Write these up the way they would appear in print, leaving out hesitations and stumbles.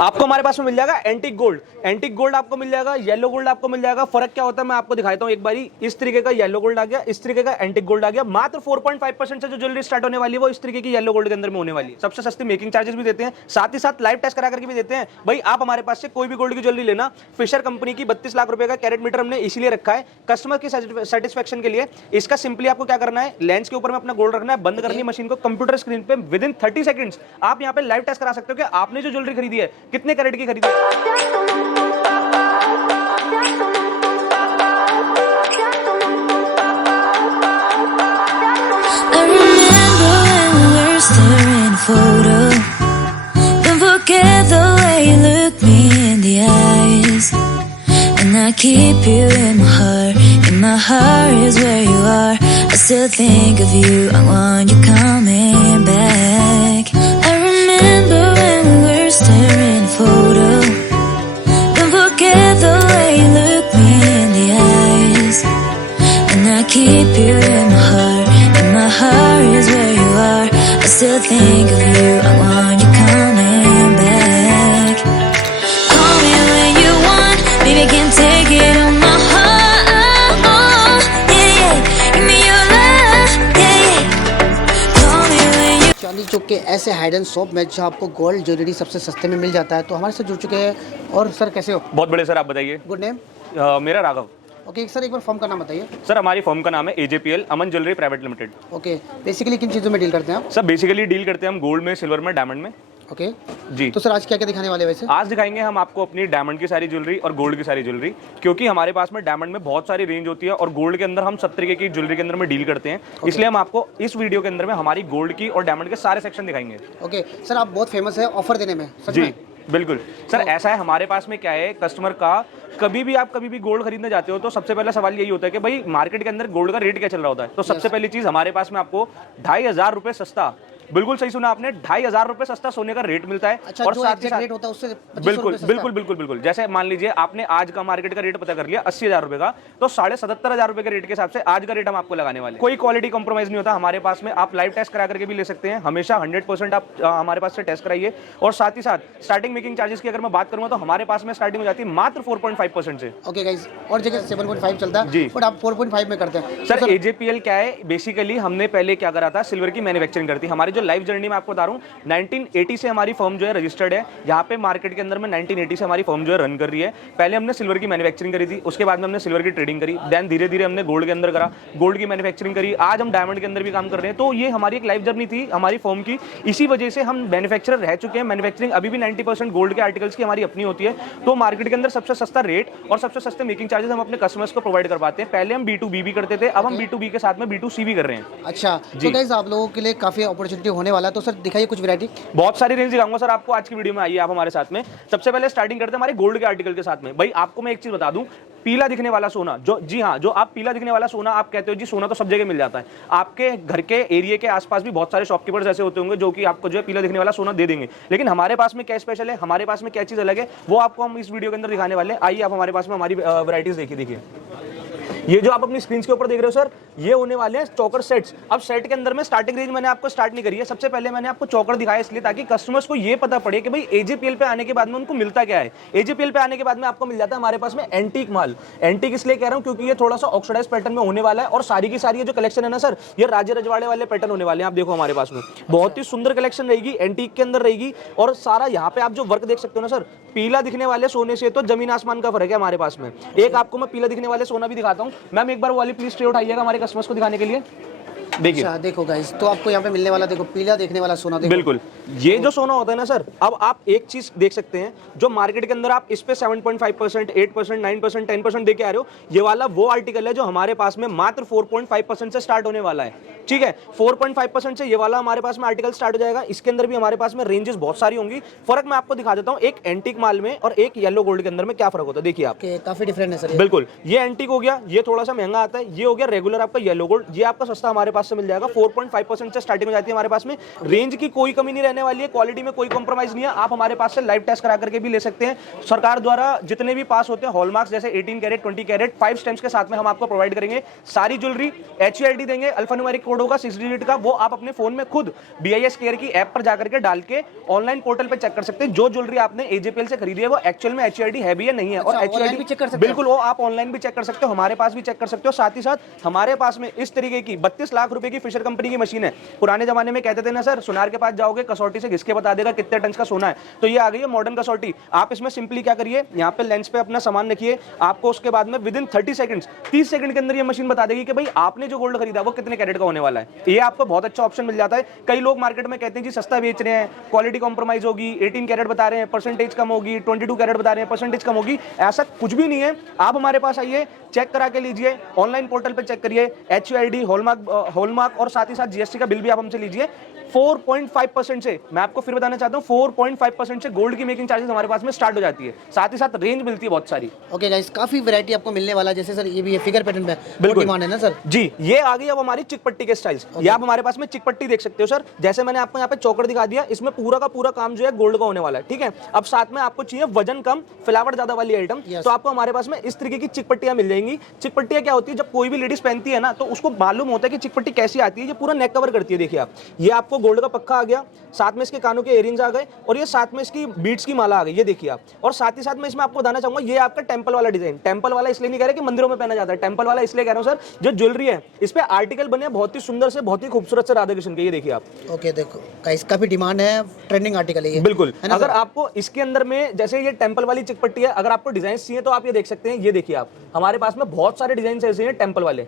आपको हमारे पास में मिल जाएगा एंटिक गोल्ड। एंटिक गोल्ड आपको मिल जाएगा, येलो गोल्ड आपको मिल जाएगा। फर्क क्या होता है मैं आपको दिखाता हूं एक बारी। इस तरीके का येलो गोल्ड आ गया, इस तरीके का एंटिक गोल्ड आ गया। मात्र 4.5% से जो ज्वेलरी स्टार्ट होने वाली है वो इस तरीके की येलो गोल्ड के अंदर में होने वाली है। सबसे सस्ती मेकिंग चार्जेस भी देते हैं, साथ ही साथ लाइव टेस्ट करा करके भी देते हैं। भाई आप हमारे पास से कोई भी गोल्ड की ज्वेलरी लेना, फिशर कंपनी की 32 लाख रुपए का कैरेट मीटर हमने इसीलिए रखा है कस्टमर की सेटिस्फेक्शन के लिए। इसका सिंपली आपको क्या करना है, लेंस के ऊपर में अपना गोल्ड रखना है, बंद करनी है मशीन को, कंप्यूटर स्क्रीन पे विद इन 30 सेकंड्स आप यहाँ पे लाइव टेस्ट करा सकते हो कि आपने जो ज्वेलरी खरीदी है कितने कैरेट की खरीदी है। Photo. Don't forget the way you look me in the eyes, and I keep you in my heart. In my heart is where you are. I still think of you. I want you coming back. I remember when we were staring photo. Don't forget the way you look me in the eyes, and I keep you in my heart. In my heart is where you are. I still think of you. I want you coming back. Call me when you want. Baby, can take it on my heart. Oh, yeah, yeah. Give me your love. Yeah, yeah. Call me when you. Chandni Chowk के ऐसे hidden shop में जहाँ आपको gold jewellery सबसे सस्ते में मिल जाता है, तो हमारे साथ जुड़ चुके हैं। और सर कैसे हो? बहुत बड़े सर, आप बताइए। Good name? मेरा राघव। ओके सर, एक बार फॉर्म का नाम बताइए। सर हमारी फर्म का नाम है AJPL Aman jewellery private limited. Okay, basically किन चीज़ों में डील करते हैं आप? सर बेसिकली डील करते हैं हम गोल्ड में, सिल्वर में, डायमंड में। ओके जी। तो सर आज क्या क्या दिखाने वाले हैं वैसे? आज दिखाएंगे हम आपको अपनी डायमंड की सारी ज्वेलरी और गोल्ड की सारी ज्वेलरी, क्योंकि हमारे पास में डायमंड में बहुत सारी रेंज होती है और गोल्ड के अंदर हम सब तरीके की ज्वेलरी के अंदर में डील करते हैं। इसलिए हम आपको इस वीडियो के अंदर में हमारी गोल्ड की और डायमंड के सारे सेक्शन दिखाएंगे। ओके सर, आप बहुत फेमस है ऑफर देने में, सच जी में? बिल्कुल सर, ऐसा है हमारे पास में क्या है, कस्टमर का कभी भी गोल्ड खरीदने जाते हो तो सबसे पहला सवाल यही होता है कि भाई मार्केट के अंदर गोल्ड का रेट क्या चल रहा होता है। तो सबसे पहली चीज हमारे पास में आपको 2500 रुपए सस्ता, बिल्कुल सही सुना आपने, 2500 रुपए सस्ता सोने का रेट मिलता है। अच्छा, और जो साथ ही साथ रेट होता है उससे 2500 बिल्कुल रुपए सस्ता? बिल्कुल बिल्कुल बिल्कुल। जैसे मान लीजिए आपने आज का मार्केट का रेट पता कर लिया 80,000 रुपए का, तो 77,500 रुपए के रेट के हिसाब से आज का रेट हम आपको लगाने वाले। कोई क्वालिटी कॉम्प्रोमाइज नहीं होता हमारे पास में। आप लाइव टेस्ट करा करके भी ले सकते हैं, हमेशा 100% आप हमारे पास से टेस्ट कराइए। और साथ ही साथ स्टार्टिंग मेकिंग चार्जेस की अगर मैं बात करूंगा तो हमारे पास में स्टार्टिंग हो जाती है मात्र 4.5% से। ओके गाइस, और जगह 7.5 चलता है जी, बट आप 4.5 में करते हैं। सर AJPL क्या है, बेसिकली हमने पहले क्या करा था, सिल्वर की मैन्युफैक्चरिंग करती। हमारी जो लाइव जर्नी में आपको बता रहा हूँ, 1980 से हमारी फर्म जो है रजिस्टर्ड है यहाँ पे मार्केट के अंदर में। 1980 से हमारी फर्म जो है रन कर रही है। पहले हमने सिल्वर की मैन्युफैक्चरिंग करी थी, उसके बाद में हमने सिल्वर की ट्रेडिंग करी, देन धीरे धीरे हमने गोल्ड के अंदर करा, गोल्ड की मैन्युफैक्चरिंग करी, आज हम डायमंड के अंदर भी काम कर रहे हैं। तो ये हमारी एक लाइव जर्नी थी हमारी फर्म की। इसी वजह से हम मैन्युफैक्चरर रह चुके हैं। मैन्युफैक्चरिंग अभी भी 90% गोल्ड के आर्टिकल्स की हमारी अपनी होती है। तो मार्केट के अंदर सबसे सस्ता रेट और सबसे सस्ते मेकिंग चार्जेस हम अपने कस्टमर्स को प्रोवाइड करवाते हैं। पहले हम B2B भी करते थे, अब हम B2B के साथ में B2C भी कर रहे हैं। अच्छा, तो गाइस आप लोगों के लिए काफी अपॉर्चुनिटी होने वाला है, तो सर दिखाइए कुछ वैरायटी। बहुत सारी रेंज दिखाऊंगा सर आपको आज की वीडियो में, आइए आप हमारे साथ में। सबसे पहले स्टार्टिंग करते हैं हमारे गोल्ड के आर्टिकल के साथ में। भाई आपको मैं एक चीज बता दूं, पीला दिखने वाला सोना, जो जी हाँ, जो आप पीला दिखने वाला सोना आप कहते हो जी, सोना तो सब जगह मिल जाता है। आपके घर के एरिया के आसपास भी बहुत सारे शॉपकीपर्स ऐसे होते होंगे जो कि आपको जो है पीला दिखने वाला सोना दे देंगे। लेकिन हमारे पास में क्या स्पेशल है, हमारे पास में क्या चीज अलग है, वो आपको हम इस वीडियो के अंदर दिखाने वाले हैं। आइए आप हमारे पास में हमारी वैरायटीज देखिए। ये जो आप अपनी स्क्रीन के ऊपर देख रहे हो सर, ये होने वाले हैं चौकर सेट्स। अब सेट के अंदर में स्टार्टिंग रेंज मैंने आपको स्टार्ट नहीं करी है। सबसे पहले मैंने आपको चौकर दिखाया इसलिए ताकि कस्टमर्स को ये पता पड़े कि भाई AJPL पे आने के बाद में उनको मिलता क्या है। AJPL पे आने के बाद में आपको मिल जाता है हमारे पास में एंटीक माल। एंटीक इसलिए कह रहा हूं क्योंकि ये थोड़ा सा ऑक्सीडाइज पैटर्न में होने वाला है और सारी की सारी जो कलेक्शन है ना सर, ये राजे रजवाड़े वाले पैटर्न होने वाले हैं। आप देखो हमारे पास में बहुत ही सुंदर कलेक्शन रहेगी, एंटीक के अंदर रहेगी। और सारा यहाँ पे आप जो वर्क देख सकते हो ना सर, पीला दिखने वाले सोने से तो जमीन आसमान का फर्क है हमारे पास में। एक आपको मैं पीला दिखने वाले सोना भी दिखाता हूँ। मैम एक बार वाली प्लीज ट्रे उठाइएगा हमारे कस्टमर्स को दिखाने के लिए। देखिए, अच्छा देखो गाइस, तो आपको यहाँ पे मिलने वाला देखो पीला देखने वाला सोना देखो। बिल्कुल, ये जो सोना होता है ना सर, अब आप एक चीज देख सकते हैं, जो मार्केट के अंदर आप इस पे 7.5%, 8%, 9%, 10% देके आ रहे हो, ये वाला वो आर्टिकल है जो हमारे पास में मात्र 4.5% से स्टार्ट होने वाला है। ठीक है, 4.5% से ये वाला हमारे पास में आर्टिकल स्टार्ट हो जाएगा। इसके अंदर भी हमारे पास में रेंजेस बहुत सारी होंगी। फर्क मैं आपको दिखा देता हूँ, एक एंटीक माल में और एक येलो गोल्ड के अंदर में क्या फर्क होता है, देखिए आप। काफी डिफरेंट है सर। बिल्कुल, ये एंटीक हो गया, ये थोड़ा सा महंगा आता है। ये हो गया रेगुलर आपका येलो गोल्ड, ये आपका सस्ता हमारे पास से मिल जाएगा। 4.5% से स्टार्टिंग हो जाती है हमारे पास में। रेंज की कोई कमी नहीं रहने रहने वाली है, क्वालिटी में कोई कॉम्प्रोमाइज नहीं है। आप हमारे पास से लाइव टेस्ट करा करके भी ले सकते हैं। सरकार द्वारा जितने भी पास होते हैं हॉलमार्क्स जैसे 18 कैरेट 20 कैरेट 5 स्टैम्प्स के साथ में हम आपको प्रोवाइड करेंगे। सारी ज्वेलरी HUID देंगे, अल्फान्यूमेरिक कोड होगा 6 डिजिट का, वो आप अपने फोन में खुद BIS केयर की ऐप पर जाकर के डाल के ऑनलाइन पोर्टल पे चेक कर सकते हैं जो ज्वेलरी आपने AJPL से खरीदी है वो एक्चुअल में HUID है भी या नहीं है। और ऑनलाइन भी चेक कर सकते हैं? बिल्कुल, वो आप ऑनलाइन भी चेक कर सकते हो, हमारे पास भी चेक कर सकते हो। साथ ही साथ हमारे पास में इस तरीके की 32 लाख रुपए की फिशर कंपनी की मशीन है। पुराने जमाने में कहते थे ना सर, सुनार के पास जाओगे कसौटी से घिस के बता देगा कितने टन का सोना है, तो ये आ गई है मॉडर्न कसौटी। आप इसमें सिंपली क्या करिए, यहाँ पे लेंस पे अपना सामान रखिए, आपको उसके बाद में विद इन 30 सेकंड्स 30 सेकंड के अंदर ये मशीन बता देगी कि भाई आपने जो गोल्ड खरीदा वो कितने कैरेट का होने वाला है। ये आपको बहुत अच्छा ऑप्शन मिल जाता है। कई लोग मार्केट में कहते हैं जी सस्ता बेच रहे हैं, क्वालिटी कॉम्प्रोमाइज होगी, 18 कैरेट बता रहे हैं, परसेंटेज कम होगी, 22 कैरेट बता रहे हैं, परसेंटेज कम होगी। ऐसा कुछ भी नहीं है। आप हमारे पास आइए, चेक करा के लीजिए, ऑनलाइन पोर्टल पे चेक करिए, HUID हॉलमार्क और साथ ही साथ GST का बिल भी आप हमसे लीजिए। 4.5% से, मैं आपको फिर बताना चाहता हूँ, 4.5% से गोल्ड की मेकिंग चार्जेस हमारे पास में स्टार्ट हो जाती है। साथ ही साथ रेंज मिलती है बहुत सारी। ओके गाइस, काफी वैरायटी आपको मिलने वाला है। जैसे सर ये भी है फिगर पैटर्न पे बिल्कुल डिमांड है ना सर जी। ये आ गई अब हमारी चिक पट्टी के स्टाइल्स। ये आप हमारे पास में चिक पट्टी देख सकते हो सर। जैसे मैंने आपको यहाँ पे चौकर दिखा दिया, इसमें पूरा का पूरा काम जो है गोल्ड का होने वाला है, ठीक है। अब साथ में आपको चाहिए वजन कम फ्लावर ज्यादा वाली आइटम, तो आपको हमारे पास में इस तरीके की चिक पट्टियां मिल जाएंगी। चिक पट्टियां क्या होती है, जब कोई भी लेडीज पहनती है ना तो उसको मालूम होता है कि चिक पट्टी कैसी आती है। ये पूरा नेक कवर करती है। देखिए आप, ये आपको गोल्ड का पक्का आ गया, साथ में इसके कानों के इयररिंग्स आ गए और ये साथ में इसकी बीट्स की माला आ गई, ये देखिए आप। और साथ ही साथ में इसमें आपको बताना चाहूंगा, ये आपका टेंपल वाला डिजाइन। टेंपल वाला इसलिए नहीं कह रहे कि मंदिरों में पहना जाता है, टेंपल वाला इसलिए कह रहा हूं सर, जो ज्वेलरी है इस पे आर्टिकल बने बहुत ही सुंदर से, बहुत ही खूबसूरत से राधा कृष्ण के, ये देखिए आप। ओके देखो गाइस, काफी डिमांड है, ट्रेंडिंग आर्टिकल है ये। बिल्कुल। है ना अगर सर? आपको इसके अंदर में जैसे ये टेंपल वाली चिक पट्टी है, अगर आपको डिजाइन चाहिए तो आप ये देख सकते हैं। ये देखिए आप, हमारे पास में बहुत सारे डिजाइन ऐसे हैं टेंपल वाले,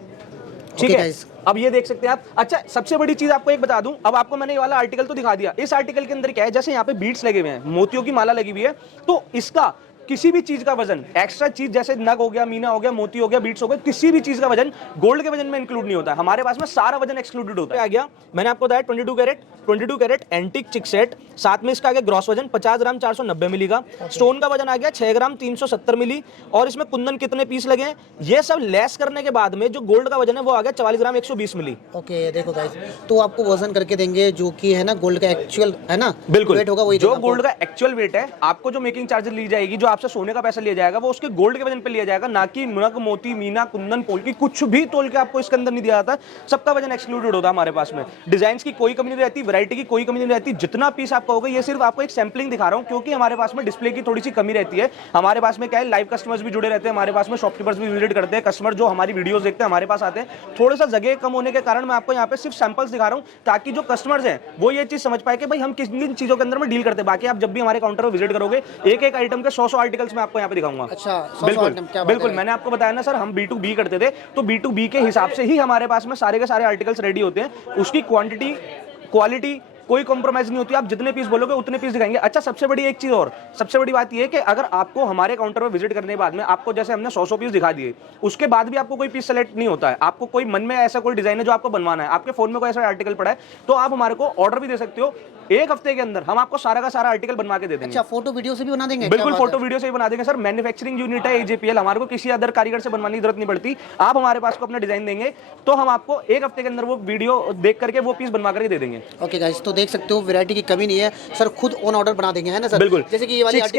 ठीक है। guys। अब ये देख सकते हैं आप। अच्छा, सबसे बड़ी चीज आपको एक बता दूं, अब आपको मैंने ये वाला आर्टिकल तो दिखा दिया। इस आर्टिकल के अंदर क्या है, जैसे यहाँ पे बीट्स लगे हुए हैं, मोतियों की माला लगी हुई है, तो इसका किसी भी चीज का वजन, एक्स्ट्रा चीज जैसे नग हो गया, मीना हो गया, मोती हो गया, बीट्स हो गए, किसी भी चीज का वजन गोल्ड के वजन में इंक्लूड नहीं होता है। हमारे पास में सारा वजन एक्सक्लूडेड होता है। आ गया, मैंने आपको बताया 22 कैरेट एंटीक चिक सेट, साथ में इसका आ गया ग्रॉस वजन 50 ग्राम 490 मिली का। स्टोन का वजन आ गया 6 ग्राम 370 मिली। और इसमें कुंदन कितने पीस लगे हैं, ये सब लेस करने के बाद में जो गोल्ड का वजन है वो आ गया 44 ग्राम 120 मिली। ओके देखो गाइस, तो आपको वजन करके देंगे जो कि है ना गोल्ड का एक्चुअल है ना, बिल्कुल वेट होगा वही जो देगा गोल्ड का एक्चुअल वेट है। आपको जो मेकिंग चार्जेस ली जाएगी, जो आपसे सोने का पैसा लिया जाएगा, वो उसके गोल्ड के वजन पे लिया जाएगा, ना कि नग, मोती, मीना, कुंदन, पोल्की कुछ भी तोल के आपको इसके अंदर नहीं दिया जाता। सबका वजन एक्सक्लूडेड होता है हमारे पास में। डिजाइन की कोई कमी नहीं रहती, वैरायटी की कोई कमी नहीं रहती। जितना पीस आपका होगा, ये सिर्फ आपको एक सैंपलिंग दिखा रहा हूं, क्योंकि हमारे पास में डिस्प्ले की थोड़ी सी कमी रहती है। हमारे पास में क्या है, लाइव कस्टमर्स भी जुड़े रहते हैं, हमारे पास में शॉपकीपर्स भी विजिट करते हैं। कस्टमर जो हमारी वीडियोस देखते हैं हमारे पास आते हैं। थोड़ा सा जगह कम होने के कारण मैं आपको यहाँ पे सिर्फ सैंपल्स दिखा रहा हूँ, ताकि जो कस्टमर्स हैं वो ये चीज समझ पाए कि भाई हम किन किन चीजों के अंदर में डील करते हैं। बाकी आप जब भी हमारे काउंटर पर विजिट करोगे, एक एक आइटम के 100 आर्टिकल्स मैं आपको यहाँ पे दिखाऊंगा। अच्छा, बिल्कुल बिल्कुल। मैंने आपको बताया ना सर, हम B2B करते थे, तो B2B के हिसाब से ही हमारे पास में सारे के सारे आर्टिकल्स रेडी होते हैं। उसकी क्वांटिटी, क्वालिटी कोई कॉम्प्रोमाइज नहीं होती। आप जितने पीस बोलोगे उतने पीस दिखाएंगे। अच्छा, सबसे बड़ी एक चीज और, सबसे बड़ी बात यह है कि अगर आपको हमारे काउंटर पर विजिट करने के बाद में आपको जैसे हमने 100 पीस दिखा दिए, उसके बाद भी आपको कोई पीस सेलेक्ट नहीं होता है, आपको कोई मन में ऐसा कोई डिजाइन है जो आपको बनवाना है, आपके फोन में कोई ऐसा आर्टिकल पड़ा है, तो आप हमारे को ऑर्डर भी दे सकते हो। एक हफ्ते के अंदर हम आपको सारा का सारा आर्टिकल बनवा के दे देंगे। अच्छा, फोटो वीडियो से भी बना देंगे? बिल्कुल, फोटो वीडियो से ही बना देंगे सर। मैन्युफैक्चरिंग यूनिट है AJPL, हमारे को किसी अदर कारीगर से बनवाने की जरूरत नहीं पड़ती। आप हमारे पास को अपना डिजाइन देंगे तो हम आपको एक हफ्ते के अंदर वो वीडियो देख करके वो पीस बनवा करके दे देंगे। ओके गाइस, तो देख सकते हो वैरायटी की कमी नहीं है सर, खुद ऑन ऑर्डर बना देंगे, है ना सर? बिल्कुल। जैसे कि ये वाली चिक्स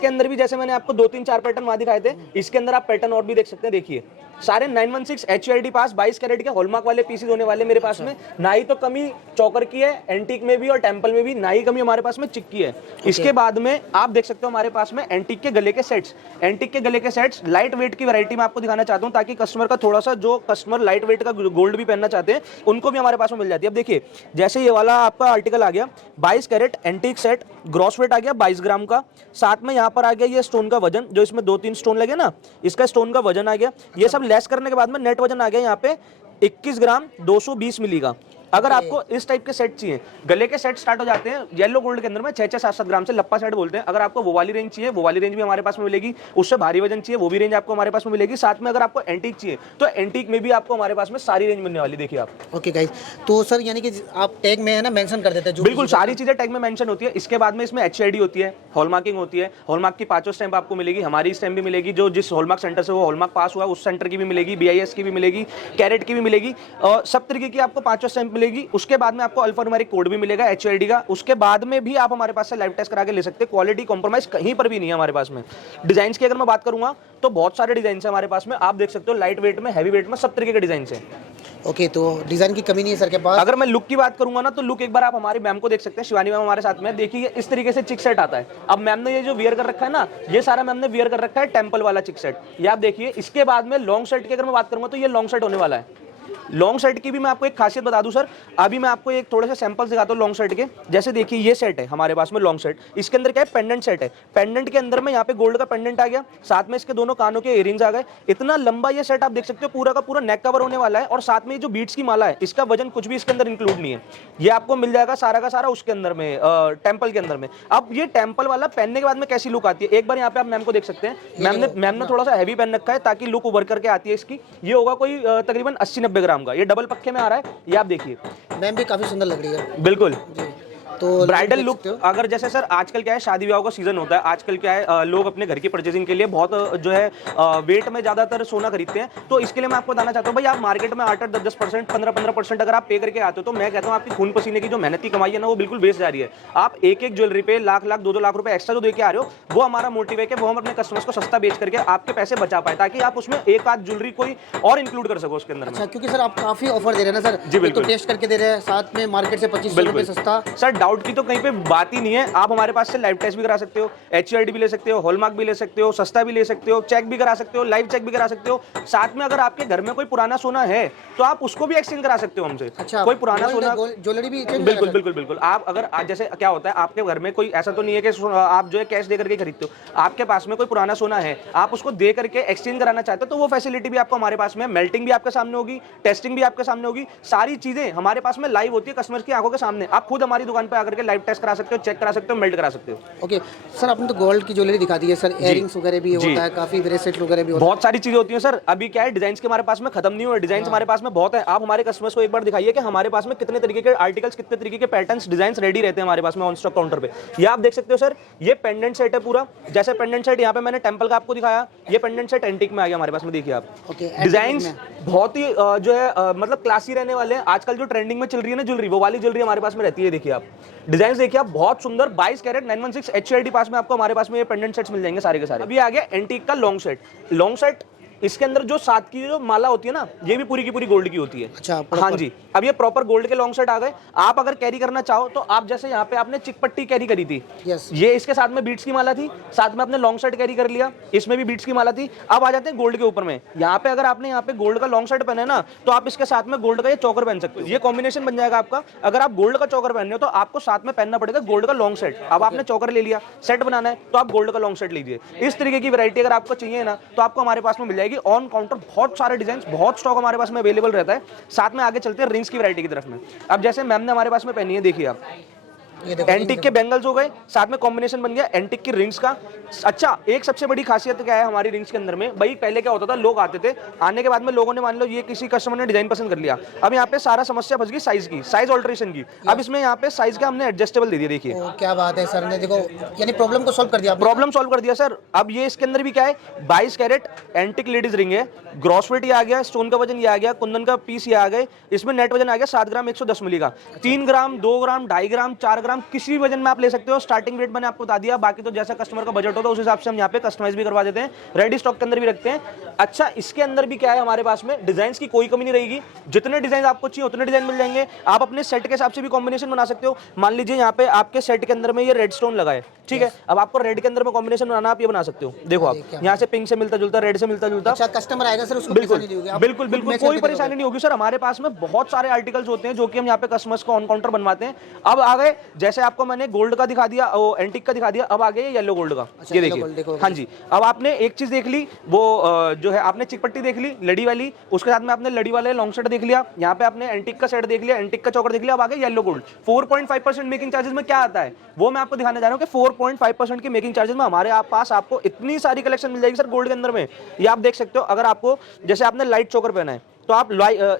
के अंदर भी जैसे मैंने आपको 2-3-4 पैटर्न वहां दिखाए थे, इसके अंदर आप पैटर्न और भी देख सकते हैं। देखिए, सारे 916 HUID पास 22 कैरेट के हॉलमार्क वाले पीसेस होने वाले मेरे पास में। ना ही तो कमी चौकर की है, एंटीक में भी और टेंपल में भी, ना ही कमी हमारे पास में चिक की है। इसके बाद में आप देख सकते हो हमारे पास में एंटीक के गले के सेट्स, लाइट वेट की वैरायटी में आपको दिखाना चाहता हूं, ताकि कस्टमर का थोड़ा सा, जो कस्टमर लाइट वेट का गोल्ड भी पहनना चाहते हैं, उनको भी हमारे पास में मिल जाती है। अब देखिए, जैसे ये वाला आपका आर्टिकल आ गया 22 carat antique set, gross weight आ गया 22 ग्राम का। साथ में यहाँ पर आ गया ये स्टोन का वजन, जो इसमें 2-3 स्टोन लगे ना, इसका स्टोन का वजन आ गया। ये सब लेस करने के बाद में नेट वजन आ गया यहाँ पे 21 ग्राम 220 मिली का। अगर आपको इस टाइप के सेट चाहिए, गले के सेट स्टार्ट हो जाते हैं येलो गोल्ड के अंदर में 6-6, 7-7 ग्राम से, लप्पा सेट बोलते हैं। अगर आपको वो वाली रेंज चाहिए, वो वाली रेंज भी हमारे पास में मिलेगी। उससे भारी वजन चाहिए, वो भी रेंज आपको हमारे पास में मिलेगी। साथ में अगर आपको एंटीक चाहिए तो एंटीक में भी आपको हमारे पास में सारी रेंज मिलने वाली। देखिए आप। ओके गाइस, तो सर यानी कि आप टैग में है ना मेंशन कर देते हैं जो बिल्कुल, सारी चीजें टैग में मेंशन होती है। इसके बाद में इसमें HUID होती है, हॉलमार्किंग होती है। हॉलमार्क की 5 स्टैंप आपको मिलेगी, हमारी स्टैंप भी मिलेगी, जो जिस हॉलमार्क सेंटर से वो हॉलमार्क पास हुआ उस सेंटर की भी मिलेगी, BIS की भी मिलेगी, कैरेट की भी मिलेगी, और सब तरीके की आपको 5 स्टैंप मिलेगी। मिलेगी, उसके बाद में आपको अल्फान्यूमेरिक कोड भी मिलेगा HUID का, उसके बाद में भी आप हमारे पास से लाइव टेस्ट करा के ले सकते हैं। क्वालिटी कॉम्प्रोमाइज कहीं पर भी नहीं है हमारे पास में। डिजाइन की अगर मैं बात करूंगा तो बहुत सारे डिजाइन है हमारे पास में, आप देख सकते हो लाइट वेट में, हैवी वेट में, सब तरीके के डिजाइन है। ओके, तो डिज़ाइन की कमी नहीं है सर के पास। अगर मैं लुक की बात करूंगा ना, तो लुक एक बार आप हमारी मैम को देख सकते हैं, शिवानी मैम हमारे साथ में। देखिए इस तरीके से चिक सेट आता है। अब मैम ने ये जो वियर कर रखा है ना, ये सारा मैम ने वियर कर रखा है टेम्पल वाला चिक सेट। ये आप देखिए। इसके बाद में लॉन्ग शर्ट की अगर मैं बात करूंगा तो ये लॉन्ग शर्ट होने वाला है। लॉन्ग शर्ट की भी मैं आपको एक खासियत बता दूं सर, अभी मैं आपको एक थोड़े से सैंपल दिखाता हूं लॉन्ग शर्ट के। जैसे देखिए ये सेट है हमारे पास में लॉन्ग शर्ट, इसके अंदर क्या है, पेंडेंट सेट है। पेंडेंट के अंदर में यहाँ पे गोल्ड का पेंडेंट आ गया, साथ में इसके दोनों कानों के इयरिंग्स आ गए। इतना लंबा ये सेट आप देख सकते हो, पूरा का पूरा नेक कवर होने वाला है। और साथ में ये जो बीट्स की माला है, इसका वजन कुछ भी इसके अंदर इंक्लूड नहीं है। ये आपको मिल जाएगा सारा का सारा उसके अंदर में, टेम्पल के अंदर में। अब ये टेम्पल वाला पहनने के बाद में कैसी लुक आती है, एक बार यहाँ पे आप मैम को देख सकते हैं। मैम ने थोड़ा सा हैवी पहन रखा है ताकि लुक उभर करके आती है इसकी। ये होगा कोई तकरीबन 80-90 ग्राम का, ये डबल पक्के में आ रहा है। ये आप देखिए, मैम भी काफ़ी सुंदर लग रही है। बिल्कुल। जी, तो ब्राइडल देख लुक सकते हो। अगर जैसे सर आजकल क्या है, शादी ब्याह का सीजन होता है, आजकल क्या है, लोग अपने घर की परचेजिंग के लिए बहुत जो है वेट में ज्यादातर सोना खरीदते हैं। तो इसके लिए मैं आपको बताना चाहता हूँ भाई, आप मार्केट में 8-8, 10-10%, 15-15% अगर आप पे करके आते हो, तो मैं कहता हूँ आपकी खून पसीने की जो मेहनत की कमाई है ना, वो बिल्कुल वेस्ट जा रही है। आप एक ज्वेलरी पे लाख 2-2 लाख रुपए एक्स्ट्रा जो देके आ रहे हो, वो हमारा मोटिव है कि वो हम अपने कस्टमर्स को सस्ता बेच करके आपके पैसे बचा पाए, ताकि आप उसमें एक आध ज्वेलरी कोई और इंक्लूड कर सको उसके अंदर में। अच्छा, क्योंकि सर आप काफ़ी ऑफर दे रहे हैं ना सर। जी, बिल्कुल। तो टेस्ट करके दे रहे हैं, साथ में मार्केट से 2500 रुपये सस्ता। सर डाउट की तो कहीं पे बात ही नहीं है। आप हमारे पास से लाइव टेस्ट भी करा सकते हो, HUID भी ले सकते हो, हॉलमार्क भी ले सकते हो, सस्ता भी ले सकते हो, चेक भी करा सकते हो, लाइव चेक भी करा सकते हो। साथ में अगर आपके घर में कोई पुराना सोना है तो आप उसको भी एक्सचेंज करा सकते हो हमसे। अच्छा, कोई पुराना सोना, ज्वेलरी भी बिल्कुल बिल्कुल बिल्कुल। आप अगर जैसे क्या होता है, आपके घर में कोई ऐसा तो नहीं है कि आप जो है कैश दे करके खरीदते हो, आपके पास में कोई पुराना सोना है, आप उसको दे करके एक्सचेंज कराना चाहते हो, तो वो फैसिलिटी भी आपको हमारे पास में, मेल्टिंग भी आपके सामने होगी, टेस्टिंग भी आपके सामने होगी, सारी चीजें हमारे पास में लाइव होती है कस्टमर्स की आंखों के सामने। आप खुद हमारी दुकान पर आकर के लाइव टेस्ट करा सकते हो, चेक करा सकते हो, मेल्ट करा सकते हो। ओके सर, आपने तो गोल्ड की ज्वेलरी दिखा दी है सर, इयरिंग्स वगैरह भी होता है, काफी ब्रेसलेट वगैरह भी होता है, बहुत सारी चीजें होती हैं सर। अभी क्या है, डिजाइन के हमारे पास में खत्म नहीं हुए, डिजाइन हमारे पास में बहुत है। आप हमारे कस्टमर्स को एक बार दिखाइए कि हमारे पास में कितने तरीके के आर्टिकल्स, कितने तरीके के पैटर्न्स, डिजाइन रेडी रहते हैं हमारे पास में ऑन स्टॉक काउंटर पे। ये आप देख सकते हो सर, ये पेंडेंट सेट है पूरा। जैसे पेंडेंट सेट यहाँ पे मैंने टेम्पल का आपको दिखाया, ये पेंडेंट सेट एंटीक में आ गया हमारे पास में। देखिए आप, डिजाइन बहुत ही जो है मतलब क्लासी रहने वाले हैं। आजकल जो ट्रेंडिंग में चल रही है ना ज्वेलरी, वो वाली ज्वेलरी हमारे पास में रहती है। देखिए आप डिजाइन देखिए आप, बहुत सुंदर 22 कैरेट 916 HUID पास में आपको हमारे पास में ये पेंडेंट सेट्स मिल जाएंगे सारे के सारे। अभी आ गया एंटीक का लॉन्ग सेट। लॉन्ग सेट इसके अंदर जो 7 की जो माला होती है ना, ये भी पूरी की पूरी गोल्ड की होती है। अच्छा, हाँ जी। अब ये प्रॉपर गोल्ड के लॉन्ग सेट आ गए। आप अगर कैरी करना चाहो तो आप, जैसे यहाँ पे आपने चिक पट्टी कैरी करी थी, ये इसके साथ में बीट्स की माला थी, साथ में आपने लॉन्ग सेट कैरी कर लिया, इसमें भी बीट्स की माला थी। अब आ जाते हैं गोल्ड के ऊपर में। यहाँ पे अगर आपने यहाँ पे गोल्ड का लॉन्ग सेट पहना है ना, तो आप इसके साथ में गोल्ड का ये चौकर पहन सकते हो। ये कॉम्बिनेशन बन जाएगा आपका। अगर आप गोल्ड का चौकर पहन रहे हो तो आपको साथ में पहनना पड़ेगा गोल्ड का लॉन्ग सेट। अब आपने चौकर ले लिया, सेट बनाना है तो आप गोल्ड का लॉन्ग सेट लीजिए। इस तरीके की वैरायटी अगर आपको चाहिए ना, तो आपको हमारे पास में मिल जाएगी ऑन काउंटर। बहुत सारे डिजाइन, बहुत स्टॉक हमारे पास में अवेलेबल रहता है। साथ में आगे चलते हैं रिंग्स की वैरायटी की तरफ में। अब जैसे मैम ने हमारे पास में पहनी है, देखिए आप, एंटिक के बैंगल्स हो गए, साथ में कॉम्बिनेशन बन गया एंटिक की रिंग्स का। अच्छा, एक सबसे बड़ी खासियत क्या है हमारी रिंग्स के अंदर में, भाई पहले क्या होता था, लोग आते थे, आने के बाद में लोगों ने मान लो ये किसी कस्टमर ने डिजाइन पसंद कर लिया, अब यहाँ पे सारा समस्या फंस गई साइज की, साइज ऑल्ट्रेशन की। अब इसमें यहाँ पे साइज का हमने एडजस्टेबल दे दिया। देखिए क्या बात है सर ने, देखो यानी प्रॉब्लम को सॉल्व कर दिया, प्रॉब्लम सॉल्व कर दिया सर। अब ये इसके अंदर भी क्या है, 22 कैरेट एंटिक लेडीज रिंग है, ग्रॉस वेट ये आ गया, स्टोन का वजन ये आ गया, कुंदन का पीस ये आ गए, इसमें नेट वजन आ गया 7 ग्राम 110 मिली का। 3 ग्राम 2 ग्राम 2.5 ग्राम 4 ग्राम किसी भी वजन में आप ले सकते हो। स्टार्टिंग रेट मैंने आपको बता दिया, बाकी तो जैसा कस्टमर का बजट होता है उस हिसाब से हम यहाँ पे कस्टमाइज भी करवा देते हैं, रेडी स्टॉक के अंदर भी रखते हैं। अच्छा, इसके अंदर भी क्या है हमारे पास में, डिजाइन की कोई कमी नहीं रहेगी, जितने डिजाइन आपको चाहिए उतने डिजाइन मिल जाएंगे। आप अपने सेट के हिसाब से भी कॉम्बिनेशन बना सकते हो। मान लीजिए यहाँ पे आपके सेट के अंदर में ये रेड स्टोन लगा है, ठीक है, अब आपको रेड के अंदर में कॉम्बिनेशन बनाना, आप ये बना सकते हो। देखो आप यहाँ से पिंक से मिलता जुलता, रेड से मिलता जुलता। अच्छा, कस्टमर आएगा सर, उसको बिल्कुल बिल्कुल बिल्कुल कोई परेशानी नहीं होगी सर। हमारे पास में बहुत सारे आर्टिकल्स होते हैं जो कि हम यहाँ पे कस्टमर्स को ऑन काउंटर बनवाते हैं। अब आ गए, जैसे आपको मैंने गोल्ड का दिखा दिया, एंटिक का दिखा दिया, अब आ गए येलो गोल्ड का। ये देखिए, हाँ जी। अब आपने एक चीज देख ली, वो जो है आपने चिक पट्टी देख ली लड़ी वाली, उसके साथ में आपने लड़ी वाले लॉन्ग सेट देख लिया, यहाँ पे आपने एंटिक का सेट देख लिया, एंटिक का चौकर देख लिया। अब आ गए येलो गोल्ड। 4.5% मेकिंग चार्जेस में क्या आता है वो मैं आपको दिखाने जा रहा हूँ कि 4.5% की मेकिंग चार्जेस में हमारे पास आपको इतनी सारी कलेक्शन मिल जाएगी सर गोल्ड के अंदर में। ये आप देख सकते हो। अगर आपको, जैसे आपने लाइट चौकर पहना है, तो आप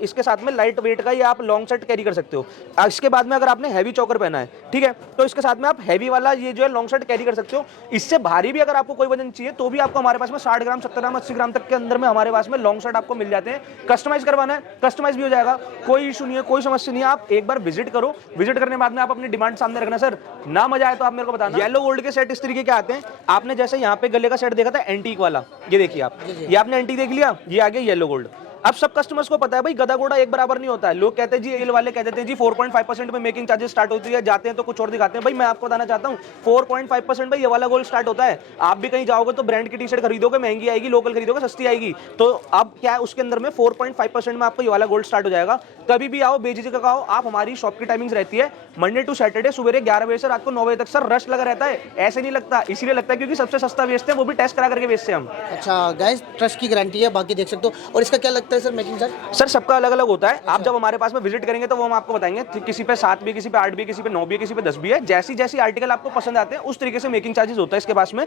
इसके साथ में लाइट वेट का ये आप लॉन्ग सेट कैरी कर सकते हो। इसके बाद में अगर आपने हैवी चौकर पहना है, ठीक है, तो इसके साथ में आप हैवी वाला ये जो है लॉन्ग सेट कैरी कर सकते हो। इससे भारी भी अगर आपको कोई वजन चाहिए तो भी आपको हमारे पास में 60 ग्राम 70 ग्राम 80 ग्राम तक के अंदर में हमारे पास में लॉन्ग सेट आपको मिल जाते हैं। कस्टमाइज करवाना है कस्टमाइज भी हो जाएगा, कोई इशू नहीं है, कोई समस्या नहीं है। आप एक बार विजिट करो, विजिट करने के बाद में आप अपनी डिमांड सामने रखना। सर ना मजा आए तो आप मेरे को बताना। येलो गोल्ड के सेट इस तरीके के आते हैं। आपने जैसे यहाँ पे गले का सेट देखा था एंटीक वाला, ये देखिए आप, ये आपने एंटीक देख लिया, ये आ गया येलो गोल्ड। अब सब कस्टमर्स को पता है भाई गदा घोड़ा एक बराबर नहीं होता है। लोग कहते हैं जी एल वाले कहते हैं जी 4.5% में मेकिंग चार्जेस स्टार्ट होती है, जाते हैं तो कुछ और दिखाते हैं। भाई मैं आपको बताना चाहता हूँ 4.5% भाई ये वाला गोल्ड स्टार्ट होता है। आप भी कहीं जाओगे तो ब्रांड की टी शर्ट खरीदोगे महंगी आएगी, लोकल खरीदोगे सस्ती आएगी। तो अब क्या है उसके अंदर में 4.5% में आपको ये वाला गोल्ड स्टार्ट हो जाएगा। कभी भी आओ बेझिझक आओ आप। हमारी शॉप की टाइमिंग्स रहती है मंडे टू सैटरडे सुबह 11 बजे से रात को 9 बजे तक। सर रश लगा रहता है, ऐसे नहीं लगता, इसीलिए लगता है क्योंकि सबसे सस्ता बेचते हैं, वो भी टेस्ट करा करके बेचते हैं हम। अच्छा गाइस, ट्रस्ट की गारंटी है, बाकी देख सकते हो। और इसका क्या लगता है सर मेकिंग चार्ज? सर सबका अलग अलग होता है। आप जब हमारे पास में विजिट करेंगे तो वो हम आपको बताएंगे। किसी पे 7 भी, किसी पे 8 भी, किसी पे 9 भी, किसी पे 10 भी है। जैसी जैसी आर्टिकल आपको पसंद आते हैं उस तरीके से मेकिंग चार्जेस होता है इसके पास में।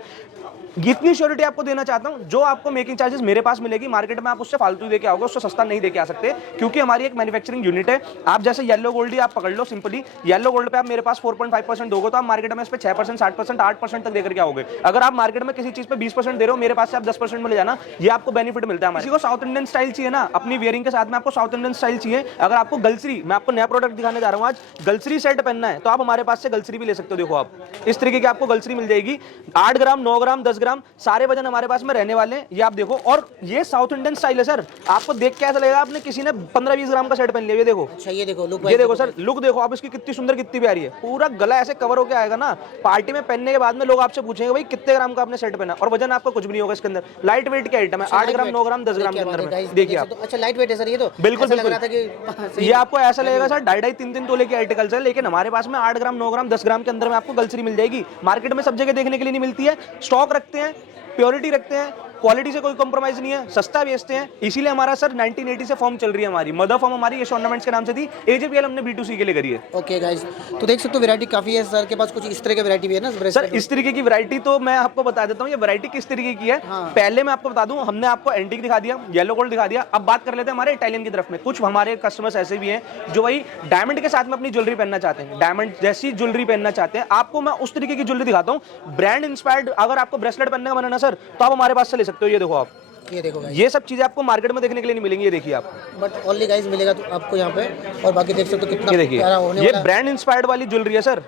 इतनी श्योरिटी आपको देना चाहता हूं, जो आपको मेकिंग चार्जेस मेरे पास मिलेगी मार्केट में आप उससे फालतू देके आओगे, उससे सस्ता नहीं देके आ सकते, क्योंकि हमारी एक मैन्युफैक्चरिंग यूनिट है। आप जैसे येलो गोल्ड ही आप पकड़ लो सिंपली, येलो गोल्ड पे आप मेरे पास 4.5% दोगे तो आप मार्केट में इस पे 6%, 7%, 8% तक देकर के आओगे। अगर आप मार्केट में किसी चीज पे 20% दे रहे हो, मेरे पास से आप 10% में ले जाना, ये आपको बेनिफिट मिलता है। किसी को साउथ इंडियन स्टाइल चाहिए ना, अपनी वेयरिंग के साथ में आपको साउथ इंडियन स्टाइल चाहिए। अगर आपको गलसरी, मैं आपको नया प्रोडक्ट दिखाने जा रहा हूँ आज, गलसरी सेट पहनना है तो आप हमारे पास से गलसरी भी ले सकते हो। देखो आप इस तरीके की आपको गलसरी मिल जाएगी, 8 ग्राम 9 ग्राम 10 ग्राम सारे वजन हमारे पास में रहने वाले हैं। ये आप देखो, और ये साउथ इंडियन स्टाइल है सर। आपको देख के ऐसा लगेगा आपने किसी ने 15-20 ग्राम का सेट पहन लिया। ये देखो, अच्छा ये देखो लुक, ये देखो सर लुक देखो आप इसकी, कितनी सुंदर कितनी प्यारी है। पूरा गला ऐसे कवर होकर आएगा ना, पार्टी में पहनने के बाद में लोग आपसे पूछेंगे भाई कितने ग्राम का आपने सेट पहना, और वजन आपको कुछ भी नहीं होगा इसके अंदर। लाइट वेट के आइटम है, 8 ग्राम 9 ग्राम 10 ग्राम के अंदर में। देखिए आप, अच्छा लाइट वेट है सर ये तो। बिल्कुल लग रहा था कि ये आपको ऐसा लगेगा सर 2.5-3 तोले के आर्टिकल्स है, लेकिन हमारे पास में 8 ग्राम 9 ग्राम 10 ग्राम के अंदर में आपको गलसरी मिल जाएगी। मार्केट में सब जगह देखने के लिए नहीं मिलती है। स्टॉक रखते हैं, प्योरिटी रखते हैं, क्वालिटी से कोई कॉम्प्रोमाइज नहीं है, सस्ता बेचते हैं। इसीलिए हमारा सर 1980 से फॉर्म चल रही है हमारी। मदर फॉर्म हमारी ये ऑर्नामेंट्स के नाम से थी, AJPL हमने B2C के लिए करी है। ओके गाइस, तो देख सकते हो वैरायटी काफी है सर के पास। कुछ इस तरह की वैरायटी भी है ना सर? इस तरीके की वैरायटी तो मैं आपको बता देता हूँ, ये वैरायटी किस तरीके की है। पहले मैं आपको बता दूं, हमने आपको एंटीक दिखा दिया, येलो गोल्ड दिखा दिया। अब बात कर लेते हैं हमारे इटालियन की तरफ में। कुछ हमारे कस्टमर्स ऐसे भी हैं जो वही डायमंड के साथ में अपनी ज्वेलरी पहनना चाहते हैं, डायमंड जैसी ज्वेलरी पहनना चाहते हैं। आपको मैं उस तरीके की ज्वेलरी दिखाता हूँ, ब्रांड इंस्पायर्ड। अगर आपको ब्रेसलेट पहनने का मन है ना सर, तो आप हमारे पास से ले सकते हो। ये देखो आप, ये देखो गाइस, ये सब चीजें आपको मार्केट में देखने के लिए नहीं मिलेंगी। ये देखिए आप, बट ओनली गाइस मिलेगा तो आपको यहाँ पे। और बाकी देख सकते हो कितना ये देखिए, प्यारा होने ये वाला है। ब्रांड इंस्पायर्ड वाली ज्वेलरी है सर।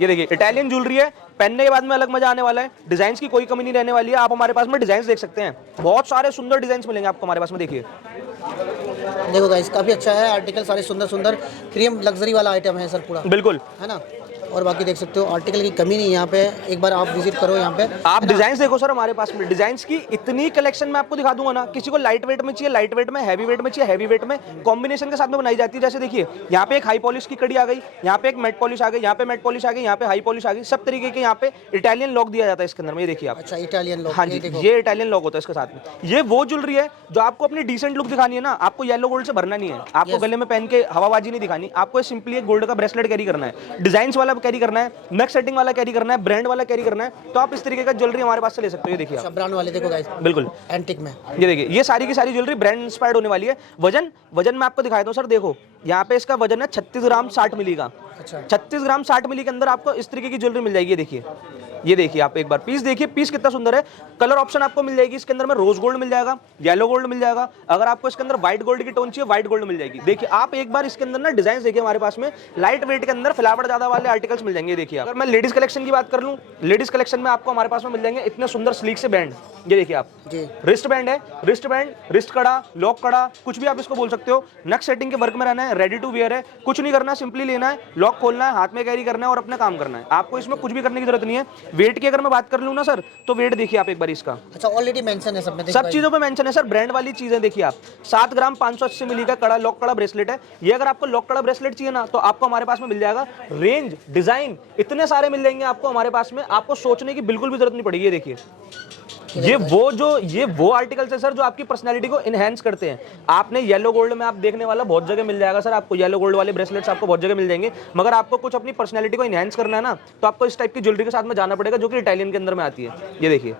ये देखिए इटालियन ज्वेलरी है, पहनने के बाद में अलग मजा आने वाला है। डिजाइन की कोई कमी नहीं रहने वाली है। आप हमारे पास में डिजाइन देख सकते हैं, बहुत सारे सुंदर डिजाइन मिलेंगे आपको हमारे पास में। देखिए देखो गाइस, काफी अच्छा है आर्टिकल, सारे सुंदर सुंदर क्रीम लग्जरी वाला आइटम है सर पूरा, बिल्कुल है ना। और बाकी देख सकते हो आर्टिकल की कमी नहीं है यहाँ पे। एक बार आप विजिट करो यहाँ पे। आप डिजाइन देखो सर, हमारे पास में डिजाइन की इतनी कलेक्शन मैं आपको दिखा दूंगा ना। किसी को लाइट वेट में चाहिए लाइट वेट में, हैवी वेट में चाहिए हैवी वेट में, कॉम्बिनेशन के साथ में बनाई जाती है। जैसे देखिए यहाँ पे एक हाई पॉलिश की कड़ी आ गई, यहाँ पे एक मैट पॉलिश आ गई, यहाँ पे मैट पॉलिश आ गई, यहाँ पे हाई पॉलिश आ गई। सब तरीके के यहाँ पे इटालियन लॉक दिया जाता है इसके अंदर में। ये देखिए आप, अच्छा इटालियन लॉक, हाँ जी, ये इटालियन लॉक होता है इसके साथ में। ये वो ज्वेलरी है जो आपको अपनी डिसेंट लुक दिखानी है ना, आपको येलो गोल्ड से भरना नहीं है, आपको गले में पहन के हवाबाजी नहीं दिखानी, आपको सिंपली एक गोल्ड का ब्रेसलेट कैरी करना है, डिजाइन वाला कैरी करना है, नेक सेटिंग वाला कैरी करना है, ब्रांड वाला कैरी करना है। तो आप इस तरीके का ज्वेलरी हमारे पास से ले सकते हो। ये देखिए आप, ब्रांड वाले देखो गाइस, बिल्कुल एंटिक में। ये देखिए, ये सारी की सारी ज्वेलरी ब्रांड इंस्पायर्ड होने वाली है। वजन मैं आपको दिखाता हूँ सर। देखो यहाँ पे इसका वजन है 36 ग्राम 60 मिली का। अच्छा 36 ग्राम 60 मिली के अंदर आपको इस तरीके की ज्वेलरी मिल जाएगी। ये देखिए आप एक बार पीस देखिए, पीस कितना सुंदर है। कलर ऑप्शन आपको मिल जाएगी इसके अंदर में, रोज गोल्ड मिल जाएगा, येलो गोल्ड मिल जाएगा। अगर आपको इसके अंदर व्हाइट गोल्ड की टोन चाहिए, व्हाइट गोल्ड मिल जाएगी। देखिए आप एक बार इसके अंदर ना डिजाइन देखिए, हमारे पास में लाइट वेट के अंदर फ्लावर ज्यादा वाले आर्टिकल्स मिल जाएंगे। देखिए अगर मैं लेडीज कलेक्शन की बात कर लूं, लेडीज कलेक्शन में आपको हमारे पास में मिल जाएंगे इतने सुंदर स्लीक से बैंड। ये देखिए आप, रिस्ट बैंड है, रिस्ट बैंड, रिस्ट कड़ा, लॉक कड़ा, कुछ भी आप इसको बोल सकते हो। नेक सेटिंग के वर्क में रहना है, रेडी टू वेयर है, कुछ नहीं करना, सिंपली लेना है, लॉक खोलना है, हाथ में कैरी करना है और अपना काम करना है। आपको इसमें कुछ भी करने की जरूरत नहीं है। वेट की अगर मैं बात कर लूं ना सर, तो वेट देखिए आप एक बार इसका। अच्छा ऑलरेडी मेंशन है सब में, सब चीजों पे मेंशन है सर, ब्रांड वाली चीजें देखिए आप। 7 ग्राम 580 मिली का कड़ा, लॉक कड़ा ब्रेसलेट है ये। अगर आपको लॉक कड़ा ब्रेसलेट चाहिए ना, तो आपको हमारे पास में मिल जाएगा। रेंज डिजाइन इतने सारे मिल जाएंगे आपको हमारे पास में, आपको सोचने की बिल्कुल भी जरूरत नहीं पड़ेगी। ये देखिए, ये वो आर्टिकल्स है सर जो आपकी पर्सनैलिटी को इनहेंस करते हैं। आपने येलो गोल्ड में आप देखने वाला बहुत जगह मिल जाएगा सर, आपको येलो गोल्ड वाले ब्रेसलेट्स आपको बहुत जगह मिल जाएंगे। मगर आपको कुछ अपनी पर्सनैलिटी को इनहेंस करना है ना, तो आपको इस टाइप की ज्वेलरी के साथ में जाना पड़ेगा, जो कि इटालियन के अंदर में आती है। ये देखिए,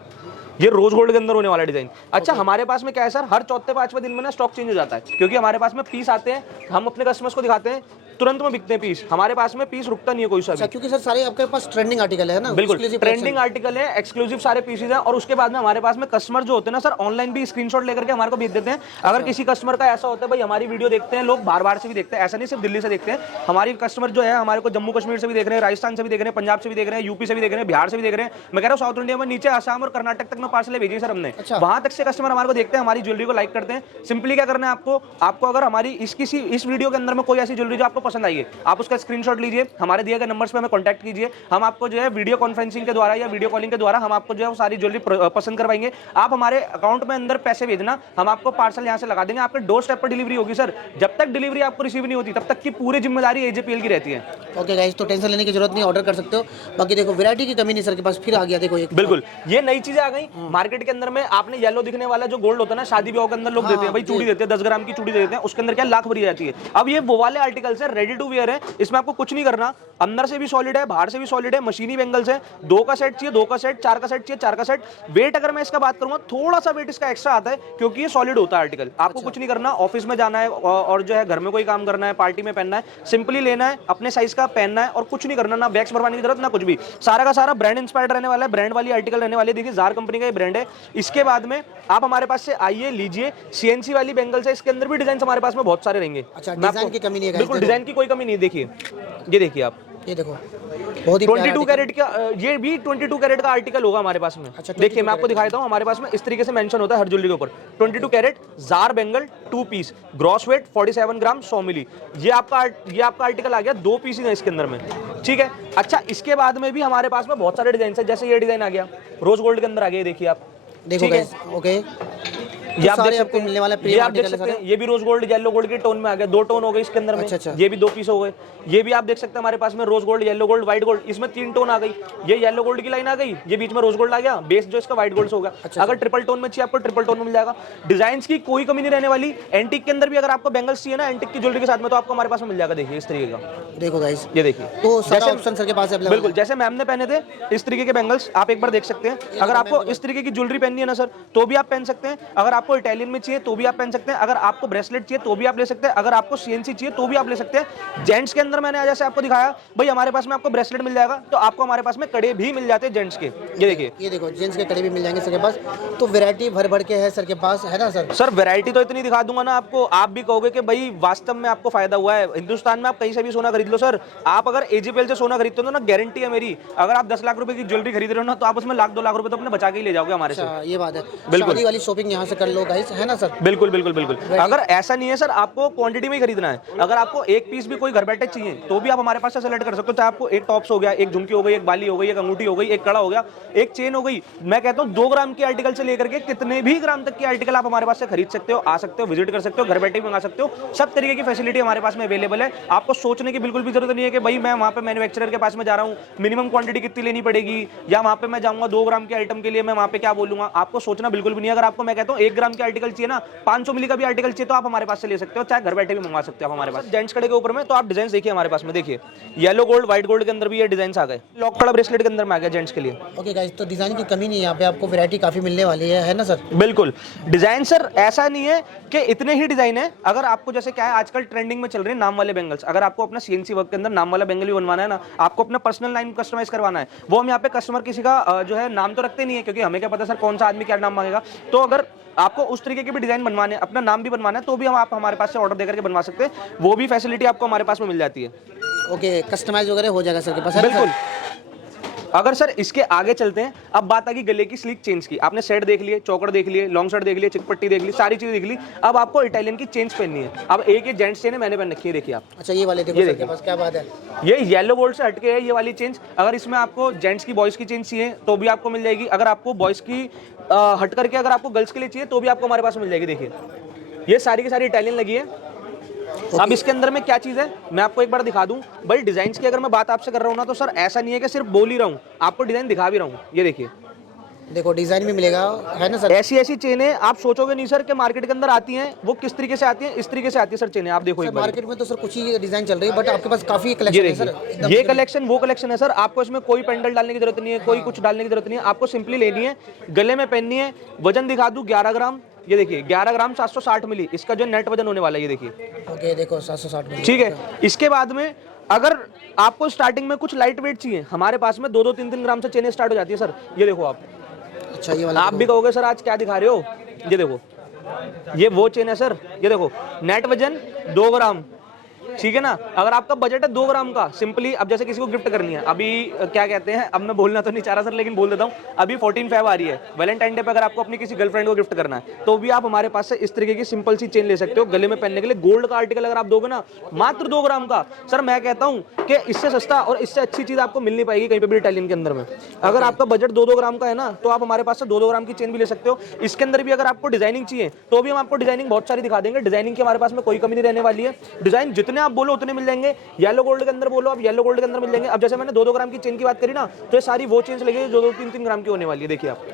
ये रोज गोल्ड के अंदर होने वाला डिजाइन। अच्छा हमारे पास में क्या है सर, हर चौथे पांचवें दिन में ना स्टॉक चेंज हो जाता है, क्योंकि हमारे पास में पीस आते हैं, हम अपने कस्टमर्स को दिखाते हैं, तुरंत में बिकते हैं पीस। हमारे पास में पीस रुकता नहीं है कोई सा भी। क्योंकि सर सारे आपके पास ट्रेंडिंग आर्टिकल है ना, बिल्कुल ट्रेंडिंग आर्टिकल है, एक्सक्लूसिव सारे पीसेज हैं। और उसके बाद में हमारे पास में कस्टमर जो होते हैं ना सर, ऑनलाइन भी स्क्रीनशॉट लेकर के हमारे को भेज देते हैं। अगर किसी कस्टमर का ऐसा होता है भाई हमारी वीडियो देखते हैं लोग, बार बार से भी देखते हैं, ऐसा नहीं सिर्फ दिल्ली से देखते हैं, हमारी कस्टमर जो है हमारे को जम्मू कश्मीर से भी देख रहे हैं, राजस्थान से भी देख रहे हैं, पंजाब से भी देख रहे हैं, यूपी से भी देख रहे हैं, बिहार से भी देख रहे हैं। मैं कह रहा हूँ साउथ इंडिया में नीचे आसाम और कर्नाटक तक में पार्सल भेजी सर हमने, वहां तक से कस्टमर हमारे को देखते हैं, हमारी ज्वेलरी को लाइक करते हैं। सिंपली क्या करना है आपको अगर हमारी इस वीडियो के अंदर में कोई ऐसी ज्वेलरी जो आपको पसंद आई है, आप उसका स्क्रीनशॉट लीजिए, हमारे दिए गए नंबर्स पे हमें कांटेक्ट कीजिए, हम आपको जो है वीडियो कॉन्फ्रेंसिंग के द्वारा या वीडियो कॉलिंग के द्वारा हम आपको जो है वो सारी ज्वेलरी पसंद करवाएंगे। आप हमारे अकाउंट में अंदर पैसे भेजना, हम आपको पार्सल यहाँ से लगा देंगे, आपके डोर स्टेप पर डिलीवरी होगी सर। जब तक डिलीवरी आपको रिसीव नहीं होती तब तक की पूरी जिम्मेदारी एजेपीएल की रहती है। ओके गाइस, तो टेंशन लेने की जरूरत नहीं, ऑर्डर कर सकते हो। बाकी देखो वैरायटी की कमी नहीं सर के पास, फिर आ गया देखो एक। बिल्कुल ये नई चीजें आ गई मार्केट के अंदर में। आपने येलो दिखने वाला जो गोल्ड होता है ना, शादी ब्याह के अंदर लोग देते हैं भाई, चूड़ी देते हैं 10 ग्राम की चूड़ी देते हैं, उसके अंदर क्या लाख भरी जाती है। अब ये वो वाले आर्टिकल्स है, रेडी टू वियर है, इसमें आपको कुछ नहीं करना, अंदर से भी सॉलिड है, बाहर से भी सॉलिड है, मशीनी बेंगल्स है। 2 का सेट चाहिए 2 का सेट, 4 का सेट चाहिए 4 का सेट। वेट अगर मैं इसका बात करूंगा, थोड़ा सा वेट इसका एक्स्ट्रा आता है क्योंकि ये सॉलिड होता है आर्टिकल। आपको कुछ नहीं करना, ऑफिस में जाना है और जो है घर में कोई काम करना है, पार्टी में पहनना है, सिंपली लेना है, अपने साइज का पहनना है और कुछ नहीं करना, ना बैग्स भरवाने की जरूरत ना कुछ भी। सारा का सारा ब्रांड इंस्पायर्ड रहने वाला है, ब्रांड वाली आर्टिकल रहने वाली है। देखिए जार कंपनी का ये ब्रांड है। इसके बाद में आप हमारे पास से आइए, लीजिए, सीएनसी वाली बेंगल्स है, इसके अंदर भी डिजाइन हमारे पास में बहुत सारे रहेंगे। अच्छा, डिजाइन की कमी नहीं है, बिल्कुल डिजाइन की कोई कमी नहीं है। देखिए ये देखिए आप, ये देखो बहुत ही 22 कैरेट का, ये भी 22 कैरेट का आर्टिकल होगा हमारे पास में। अच्छा, देखिए मैं आपको दिखा देता हूँ, हमारे पास में इस तरीके से मेंशन होता है हर ज्वेलरी के ऊपर 22 कैरेट जार bangle 2 piece, gross weight 47 gram 100 मिली। ये आपका आर्टिकल आ गया, 2 पीस ही है इसके अंदर में, ठीक है। अच्छा इसके बाद में भी हमारे पास में बहुत सारे डिजाइन है, जैसे ये डिजाइन आ गया रोज गोल्ड के अंदर आ गया, देखिए आप, देखो गाइस। ओके, ये आप देख सकते आपको मिलने वाला हैं, ये आप देख सकते हैं, ये भी रोज गोल्ड येलो गोल्ड के टोन में आ गया, 2 टोन हो गए इसके अंदर में। अच्छा। ये भी 2 पीस हो गए। ये भी आप देख सकते हैं हमारे पास में rose gold, yellow gold, white gold, इसमें 3 टोन आ गई। ये येलो गोल्ड की लाइन आ गई, ये बीच में रोज गोल्ड आ गया, बेस जो इसका व्हाइट गोल्ड से होगा। अगर ट्रिपल टोन में चाहिए आपको ट्रिपल टोन में मिल जाएगा। डिजाइन की कोई कमी नहीं रहने वाली। एंटिक के अंदर भी अगर आपको बेंगल्स चाहिए ना एंटिक की ज्वेलरी के साथ में, तो आपको हमारे पास में मिल जाएगा। देखिए इस तरीके का, देखो गाइस, ये देखिए, तो सारा ऑप्शन सर के पास अवेलेबल है। बिल्कुल जैसे मैम ने पहने थे इस तरीके के बेंगल्स आप एक बार देख सकते हैं। अगर आपको इस तरीके की ज्वेलरी पहननी है ना सर, तो भी आप पहन सकते हैं। अगर आपको इटालियन में चाहिए तो भी आप पहन सकते हैं। अगर आपको ब्रेसलेट चाहिए तो भी आप ले सकते हैं। अगर आपको सीएनसी चाहिए तो भी आप ले सकते हैं। जेंट्स के अंदर मैंने जैसे आपको दिखाया भाई, हमारे पास में आपको ब्रेसलेट मिल जाएगा, तो आपको हमारे पास में कड़े भी मिल जाते हैं जेंट्स के। ये देखिए, ये देखो जेंट्स के कड़े भी मिल जाएंगे सर के पास। तो वैरायटी भर भर के है सर के पास, है ना सर? सर वैरायटी तो इतनी दिखा दूंगा ना आपको, आप भी कहोगे कि भाई वास्तव में आपको फायदा हुआ है। हिंदुस्तान में आप कहीं से भी सोना खरीद लो सर। आप अगर एजीपीएल से सोना खरीदते हो ना, गारंटी है मेरी, अगर आप 10 लाख रुपए की ज्वेलरी खरीद रहे हो ना, तो आप उसमें लाख 2 लाख रुपए तो अपने बचा के ही ले जाओगे हमारे से। ये बात है, बिल्कुल। शादी वाली शॉपिंग यहाँ से कर लो गाइस, है ना सर? बिल्कुल बिल्कुल बिल्कुल। अगर ऐसा नहीं है सर, आपको क्वांटिटी में ही खरीदना है, अगर आपको एक पीस भी कोई घर बैठे चाहिए तो भी आप हमारे पास से सेलेक्ट कर सकते हो। चाहे आपको एक टॉप्स हो गया, एक झुमकी हो गई, एक बाली हो गई, एक अंगूठी हो गई, एक कड़ा हो गया, एक चेन हो गई, मैं कहता हूँ 2 ग्राम के आर्टिकल से लेकर के कितने भी ग्राम तक के आर्टिकल आप हमारे पास से खरीद सकते हो, आ सकते हो, विजिट कर सकते हो, घर बैठे भी मंगा सकते हो। सब तरीके की फैसिलिटी हमारे पास में अवेलेबल है। आपको सोचने की बिल्कुल भी जरूरत नहीं है कि भाई मैं वहाँ पे मैन्युफैक्चरर के पास में जा रहा हूँ, मिनिमम क्वांटिटी कितनी लेनी पड़ेगी, या वहाँ पे मैं जाऊँगा 2 ग्राम के आइटम के लिए मैं वहाँ पे क्या बोलूँगा, आपको सोचना बिल्कुल भी नहीं है। अगर आपको मैं कहता हूँ 1 ग्राम के आर्टिकल चाहिए ना, 500 मिली का भी आर्टिकल चाहिए, तो आप हमारे पास से ले सकते हो, चाहे घर बैठे भी मंगा सकते हो हमारे पास। जेंट्स कड़े के ऊपर में तो आप डिजाइन देखिए हमारे पास में, देखिए येलो गोल्ड, व्हाइट गोल्ड के अंदर भी ये डिजाइन आ गए, लॉक कड़ा ब्रेसलेट के अंदर में आ गया जेंट्स के लिए। ओके गाइस, तो डिजाइन की कमी नहीं है यहाँ पे, आपको वैरायटी काफी मिलने वाली है ना सर? बिल्कुल। डिजाइन सर ऐसा नहीं है कि इतने ही डिजाइन है। अगर आपको जैसे क्या है, आजकल ट्रेंडिंग में चल रहे हैं नाम वाले बेंगल्स, अगर आपको अपना सीएनसी वर्क के अंदर नाम वाला बेंगल भी बनवाना है ना, आपको अपना पर्सनल लाइन कस्टमाइज करवाना है, वो हम यहाँ पे कस्टमर किसी का जो है नाम तो रखते नहीं है, क्योंकि हमें क्या पता सर कौन सा आदमी क्या नाम मांगेगा। तो अगर आपको उस तरीके के भी डिजाइन बनवाने, अपना नाम भी बनवाना है, तो भी हम आप हमारे पास से ऑर्डर देकर के बनवा सकते हैं। वो भी फैसिलिटी आपको हमारे पास में मिल जाती है। ओके, कस्टमाइज वगैरह हो जाएगा सर के पास, है ना बिल्कुल। सर? अगर सर इसके आगे चलते हैं, अब बात आ गई गले की स्लीक चेन्स की। आपने सेट देख लिए, चौकड़ देख लिए, लॉन्ग शर्ट देख लिए, चिकपट्टी देख ली, सारी चीजें देख ली। अब आपको इटालियन की चेन्स पहननी है। अब एक ये जेंट्स चेन है, मैंने पहन रखी है, देखिए आप। अच्छा, ये वाले देखो ये सर देखिए। के पास, क्या बात है। ये येलो गोल्ड से हटके है ये वाली चेन्स। अगर इसमें आपको जेंट्स की, बॉयज की चेन चाहिए तो भी आपको मिल जाएगी। अगर आपको बॉयज की हट करके अगर आपको गर्ल्स के लिए चाहिए तो भी आपको हमारे पास मिल जाएगी। देखिए ये सारी की सारी इटालियन लगी है। अब इसके अंदर में क्या चीज है मैं आपको एक बार दिखा दूं। भाई डिजाइन की अगर मैं बात आपसे कर रहा हूं ना, तो सर ऐसा नहीं है कि सिर्फ बोल ही रहा हूं, आपको डिजाइन दिखा भी रहा हूं। ये देखिए, देखो डिजाइन भी मिलेगा, है ना सर? ऐसी ऐसी चेनें आप सोचोगे नहीं सर कि मार्केट के अंदर आती हैं, वो किस तरीके से आती हैं, इस तरीके से आती है सर चेनें। आप देखो एक बार, मार्केट में तो सर कुछ ही डिजाइन चल रही है, बट आपके पास काफी ये कलेक्शन है सर। देखिए, ये कलेक्शन वो कलेक्शन है सर। आपको इसमें कोई पेंडल डालने की जरूरत नहीं है, कोई कुछ डालने की जरूरत नहीं है। आपको सिंपली लेनी है, गले में पहननी है। वजन दिखा दूं 11 ग्राम, ये देखिए 11 ग्राम 760 मिली इसका जो नेट वजन होने वाला है, ये देखिए। ओके देखो 760 में। ठीक है, इसके बाद में अगर आपको स्टार्टिंग में कुछ लाइट वेट चाहिए, हमारे पास में 2-2 3-3 ग्राम से चेनें स्टार्ट हो जाती है सर। ये देखो आप, अच्छा ये वाला आप भी कहोगे सर आज क्या दिखा रहे हो, ये देखो, ये वो चेन है सर। ये देखो नेट वजन 2 ग्राम, ठीक है ना। अगर आपका बजट है 2 ग्राम का, सिंपली अब जैसे किसी को गिफ्ट करनी है, अभी क्या कहते हैं, अब मैं बोलना तो नहीं चाह रहा सर लेकिन बोल देता हूँ, अभी 14 फेब आ रही है, वैलेंटाइन डे पे अगर आपको अपनी किसी गर्लफ्रेंड को गिफ्ट करना है तो भी आप हमारे पास से इस तरीके की सिंपल सी चेन ले सकते हो गले में पहनने के लिए। गोल्ड का आर्टिकल अगर आप दोगे ना, मात्र 2 ग्राम का सर, मैं कहता हूँ कि इससे सस्ता और इससे अच्छी चीज आपको मिल नहीं पाएगी कहीं पे भी इटालियन के अंदर में। अगर आपका बजट 2-2 ग्राम का है ना, तो आप हमारे पास से 2-2 ग्राम की चेन भी ले सकते हो। इसके अंदर भी अगर आपको डिजाइनिंग चाहिए तो भी हम आपको डिजाइनिंग बहुत सारी दिखा देंगे। डिजाइनिंग की हमारे पास में कोई कमी नहीं रहने वाली है, डिजाइन जितने आप बोलो उतने मिल जाएंगे। येलो गोल्ड के अंदर बोलो आप, येलो गोल्ड के अंदर मिल जाएंगे। अब जैसे मैंने 2-2 ग्राम की चेन की बात करी ना, तो ये सारी वो चेन्स लगेगी जो 2-3 ग्राम की होने वाली है। देखिए आप,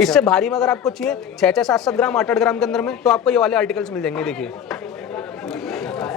इससे भारी में अगर आपको चाहिए 6-6, 7-7 ग्राम, 8-8 ग्राम के अंदर में, तो आपको ये वाले आर्टिकल्स मिल जाएंगे। देखिए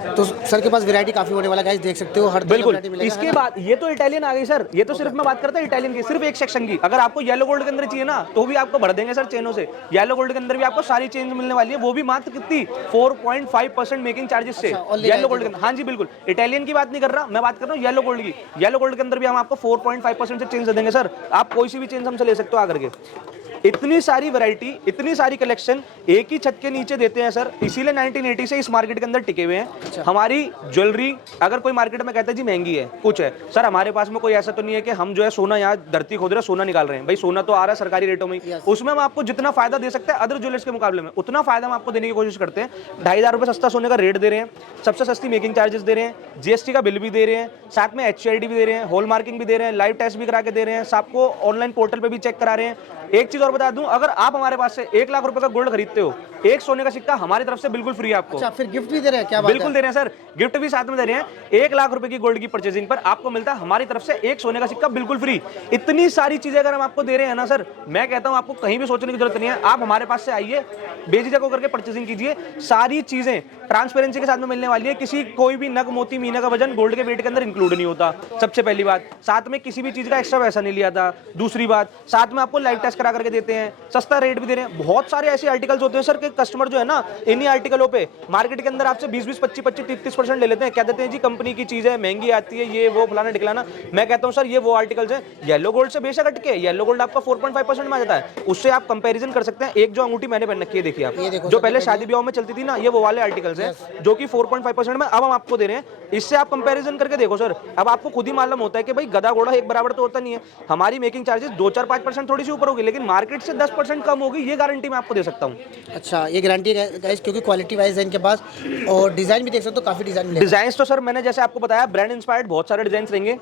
तो सर के पास वैरायटी काफी होने वाला है, देख सकते हो हर तरह का बिल्कुल। वैरायटी मिलेगा। इसके बाद ये तो इटालियन आ गई सर, ये तो सिर्फ मैं बात करता हूँ इटालियन की, सिर्फ एक सेक्शन की। अगर आपको येलो गोल्ड के अंदर चाहिए ना, तो भी आपको भर देंगे सर चेनों से। येलो गोल्ड के अंदर भी आपको सारी चेन मिलने वाली है, वो भी मात्र कितनी 4.5% मेकिंग चार्जेस से। येलो गोल्ड के अंदर, हाँ जी बिल्कुल, इटालियन की बात नहीं कर रहा मैं, बात कर रहा हूँ येलो गोल्ड की। येलो गोल्ड के अंदर भी हम आपको 4.5% से चेंज दे देंगे सर। आप कोई सी भी चेंज हमसे ले सकते हो आकर के। इतनी सारी वैरायटी, इतनी सारी कलेक्शन एक ही छत के नीचे देते हैं सर, इसीलिए 1980 से इस मार्केट के अंदर टिके हुए हैं। हमारी ज्वेलरी, अगर कोई मार्केट में कहता है जी महंगी है, कुछ है सर, हमारे पास में कोई ऐसा तो नहीं है कि हम जो है सोना यहाँ धरती खोद रहे सोना निकाल रहे हैं। भाई सोना तो आ रहा है सरकारी रेटों में, उसमें हम आपको जितना फायदा दे सकते हैं अदर ज्वेलर्स के मुकाबले में, उतना फायदा हम आपको देने की कोशिश करते हैं। 2,500 रुपये सस्ता सोने का रेट दे रहे हैं, सबसे सस्ती मेकिंग चार्जेस दे रहे हैं, GST का बिल भी दे रहे हैं, साथ में HCID भी दे रहे हैं, हॉल मार्किंग भी दे रहे हैं, लाइव टेस्ट भी करा के दे रहे हैं, आपको ऑनलाइन पोर्टल पे भी चेक करा रहे हैं। एक चीज और बता दूं, अगर आप हमारे पास से 1 लाख रुपए का गोल्ड खरीदते हो, एक सोने का सिक्का हमारी तरफ से बिल्कुल फ्री है आपको। अच्छा, फिर गिफ्ट भी दे रहे हैं? क्या बात है। बिल्कुल दे रहे हैं सर, गिफ्ट भी साथ में दे रहे हैं। 1 लाख रुपए की गोल्ड की परचेजिंग पर आपको मिलता है हमारी तरफ से एक सोने का सिक्का बिल्कुल फ्री। इतनी सारी चीजें अगर हम आपको दे रहे हैं ना सर, मैं कहता हूं आपको कहीं भी सोचने की जरूरत नहीं है। आप हमारे पास से आइए, बेझिझक होकर के परचेजिंग कीजिए। सारी चीजें ट्रांसपेरेंसी के साथ में मिलने वाली है। किसी कोई भी नग, मोती, मीना का वजन गोल्ड के वेट के अंदर इंक्लूड नहीं होता, सबसे पहली बात। साथ में किसी भी चीज का एक्स्ट्रा पैसा नहीं लिया था। दूसरी बात, साथ में आपको लाइव टेस्ट करा करके देते हैं, सस्ता रेट भी दे रहे हैं। बहुत सारे ऐसे आर्टिकल्स होते हैं सर कि कस्टमर जो है ना, इन्हीं आर्टिकलों पे मार्केट के अंदर आपसे 20-20, 25-25, 33% ले लेते हैं। कह देते हैं जी कंपनी की चीज है, महंगी आती है, ये वो फलाना ढिकलाना। मैं कहता हूं सर ये वो आर्टिकल्स हैं, येलो गोल्ड से बेशक हटके, येलो गोल्ड आपका 4.5% में आ जाता है, उससे आप कंपैरिजन कर सकते हैं। एक जो अंगूठी मैंने पहन रखी है, देखिए आप, जो पहले शादी ब्याह में चलती थी ना, ये वो वाले आर्टिकल्स हैं जो कि 4.5% में अब हम आपको दे रहे हैं। इससे आप कंपैरिजन करके देखो सर, अब आपको खुद ही मालूम होता है कि भाई गधा घोड़ा एक बराबर तो होता नहीं है। हमारी मेकिंग चार्जेस 2-4-5% थोड़ी सी ऊपर होगी, लेकिन मार्केट से 10% कम होगी, ये गारंटी मैं आपको दे सकता हूँ। अच्छा, ये गारंटी है गाइस, क्योंकि क्वालिटी वाइज है इनके पास, और डिजाइन भी देख सकते हो, काफी डिजाइन मिलेगा। डिजाइन तो सर मैंने जैसे आपको बताया ब्रांड इंस्पायर्ड बहुत सारे डिजाइन रहेंगे।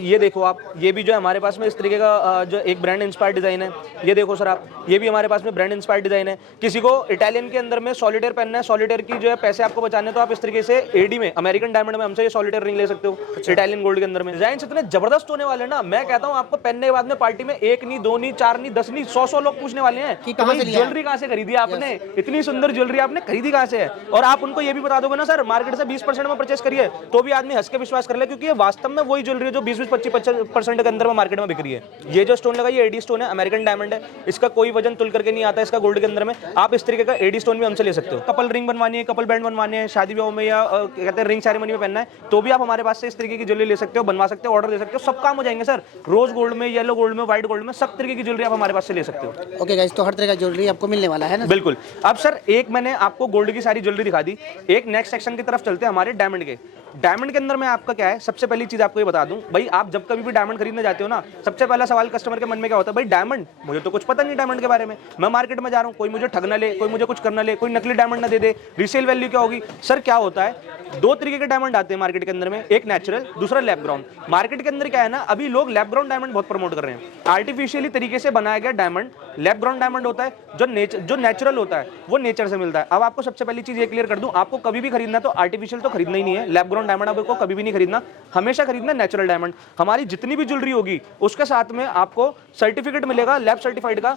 ये देखो आप, ये भी जो है हमारे पास में इस तरीके का जो एक ब्रांड इंस्पायर्ड डिजाइन है। ये देखो सर आप, ये भी हमारे पास में ब्रांड इंस्पायर्ड डिजाइन है। किसी को इटालियन के अंदर में सॉलिटेयर पहनना है, सॉलिटेयर की जो है पैसे आपको बचाने, तो आप इस तरीके से AD में, अमेरिकन डायमंड में हमसे ये सॉलिटेयर रिंग ले सकते हो। इटालियन गोल्ड के अंदर में डिजाइन इतने जबरदस्त होने वाले ना, मैं कहता हूँ आपको पहनने के बाद में पार्टी में 1 नहीं, 2 नहीं, 4 नहीं, 10 नहीं, 100 लोग पूछने वाले हैं कि ज्वेलरी कहाँ से खरीदी आपने, इतनी सुंदर ज्वेलरी आपने खरीदी कहाँ से है। और आप उनको ये भी बता दोगे ना सर मार्केट से 20% में परचेस करिए, तो भी आदमी हंस के विश्वास कर ले, क्योंकि ये वास्तव में वही ज्वेलरी है जो 20-20, 25% के अंदर में मार्केट में बिक रही है। ये जो स्टोन लगा, ये AD स्टोन है, अमेरिकन डायमंड है, इसका कोई वजन तुल करके नहीं आता इसका गोल्ड के अंदर में। आप इस तरीके का AD स्टोन भी हमसे ले सकते हो। कपल रिंग बनवानी है, कपल बैंड बनवाने हैं, शादी ब्याह में या कहते हैं रिंग सेरेमनी में पहनना है, तो भी आप हमारे पास से इस तरीके की ज्वेलरी ले सकते हो, बनवा सकते हो, ऑर्डर दे सकते हो, सब काम हो जाएंगे सर। रोज गोल्ड में, येलो गोल्ड में, व्हाइट गोल्ड में, सब तरीके की ज्वेलरी आप हमारे पास से ले सकते हो। ओके गाइस, तो हर तरह का ज्वेलरी आपको मिलने वाला है ना। बिल्कुल। अब सर एक मैंने आपको गोल्ड की सारी ज्वेलरी दिखा दी, एक नेक्स्ट सेक्शन की तरफ चलते हैं हमारे डायमंड के। डायमंड के अंदर में आपका क्या है, सबसे पहली चीज आपको ये बता दूं, भाई आप जब कभी भी डायमंड खरीदने जाते हो ना, सबसे पहला सवाल कस्टमर के मन में क्या होता है, भाई डायमंड, मुझे तो कुछ पता नहीं डायमंड के बारे में, मैं मार्केट में जा रहा हूं, कोई मुझे ठग ना ले, कोई मुझे कुछ करना ले, कोई नकली डायमंड ना दे दे, रीसेल वैल्यू क्या होगी। सर क्या होता है, 2 तरीके के डायमंड आते हैं मार्केट के अंदर में, एक नेचुरल, दूसरा लैब ग्राउंड। मार्केट के अंदर क्या है ना, अभी लोग लैब ग्राउंड डायमंड बहुत प्रमोट कर रहे हैं। आर्टिफिशियली तरीके से बनाया गया डायमंड लैब ग्राउंड डायमंड होता है, जो नेचुरल होता है वो नेचर से मिलता है। अब आपको सबसे पहली चीज ये क्लियर कर दूं, आपको कभी भी खरीदना तो आर्टिफिशियल तो खरीदना ही नहीं है, लैब ग्राउंड डायमंड आपको कभी भी नहीं खरीदना, हमेशा खरीदना नेचुरल डायमंड। हमारी जितनी भी ज्वेलरी होगी उसके साथ में आपको सर्टिफिकेट मिलेगा लैब सर्टिफाइड का,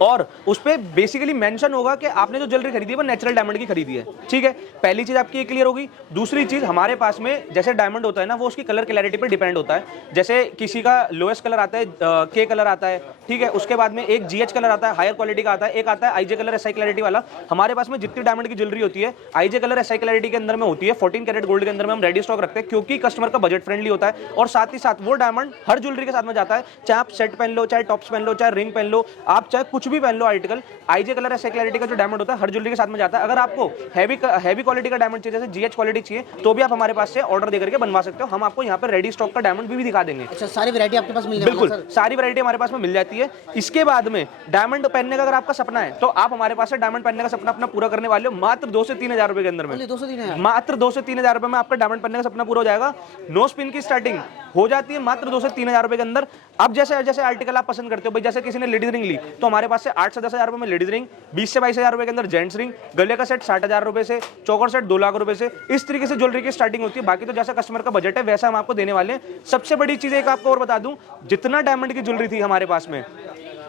और उस पे बेसिकली मेंशन होगा कि आपने जो ज्वेलरी खरीदी है वो नेचुरल डायमंड की खरीदी है, ठीक है। पहली चीज आपकी ये क्लियर होगी। दूसरी चीज, हमारे पास में जैसे डायमंड होता है ना, वो उसकी कलर क्लैरिटी पर डिपेंड होता है। जैसे किसी का लोएस्ट कलर आता है, के कलर आता है, ठीक है। उसके बाद में एक GH कलर आता है, हायर क्वालिटी का आता है। एक आता है IJ कलर, SI क्लैरिटी वाला। हमारे पास में जितनी डायमंड की ज्वेलरी होती है IJ कलर, SI क्लैरिटी के अंदर में होती है। 14 कैरेट गोल्ड के अंदर में हम रेडी स्टॉक रखते हैं, क्योंकि कस्टमर का बजट फ्रेंडली होता है। और साथ ही साथ वो डायमंड हर ज्वेलरी के साथ में जाता है, चाहे आप सेट पहन लो, चाहे टॉप्स पहन लो, चाहे रिंग पहन लो, आप चाहे कुछ भी पहन लो article, IJ colour, SI clarity का जो डायमंड होता है हर ज्वेलरी के साथ में जाता है। अगर आपको हैवी क्वालिटी का डायमंड चाहिए, जैसे GH क्वालिटी चाहिए, तो भी आप हमारे पास से ऑर्डर देकर के बनवा सकते हो। हम आपको यहाँ पर रेडी स्टॉक का डायमंड भी दिखा देंगे। अच्छा, सारी वैरायटी आपके पास मिल बिल्कुल, सारी वैरायटी हमारे पास में मिल जाती है। इसके बाद में डायमंड पहनने का अगर आपका सपना है, तो आप हमारे पास से डायमंड पहनने का सपना अपना पूरा करने वाले हो मात्र 2 से 3 हजार रुपए के अंदर में। 203 मात्र 2 से 3 हजार रुपए में आपका डायमंड पहनने का सपना पूरा हो जाएगा। नो स्पिन की स्टार्टिंग हो जाती है मात्र 2 से 3 हजार रुपए के अंदर। अब जैसे जैसे आर्टिकल आप पसंद करते हो भाई, जैसे किसी ने लेडीज रिंग ली, तो हमारे पास से 8 से 10 हजार रुपए में लेडीज रिंग, 20 से 22 हजार रुपए के अंदर जेंट्स रिंग, गले का सेट 60 हजार रुपए से, चौकर सेट 2 लाख रुपए से, इस तरीके से ज्वेलरी की स्टार्टिंग होती है। बाकी तो जैसा कस्टमर का बजट है वैसा हम आपको देने वाले हैं। सबसे बड़ी चीज एक आपको और बता दूं, जितना डायमंड की ज्वेलरी थी हमारे पास में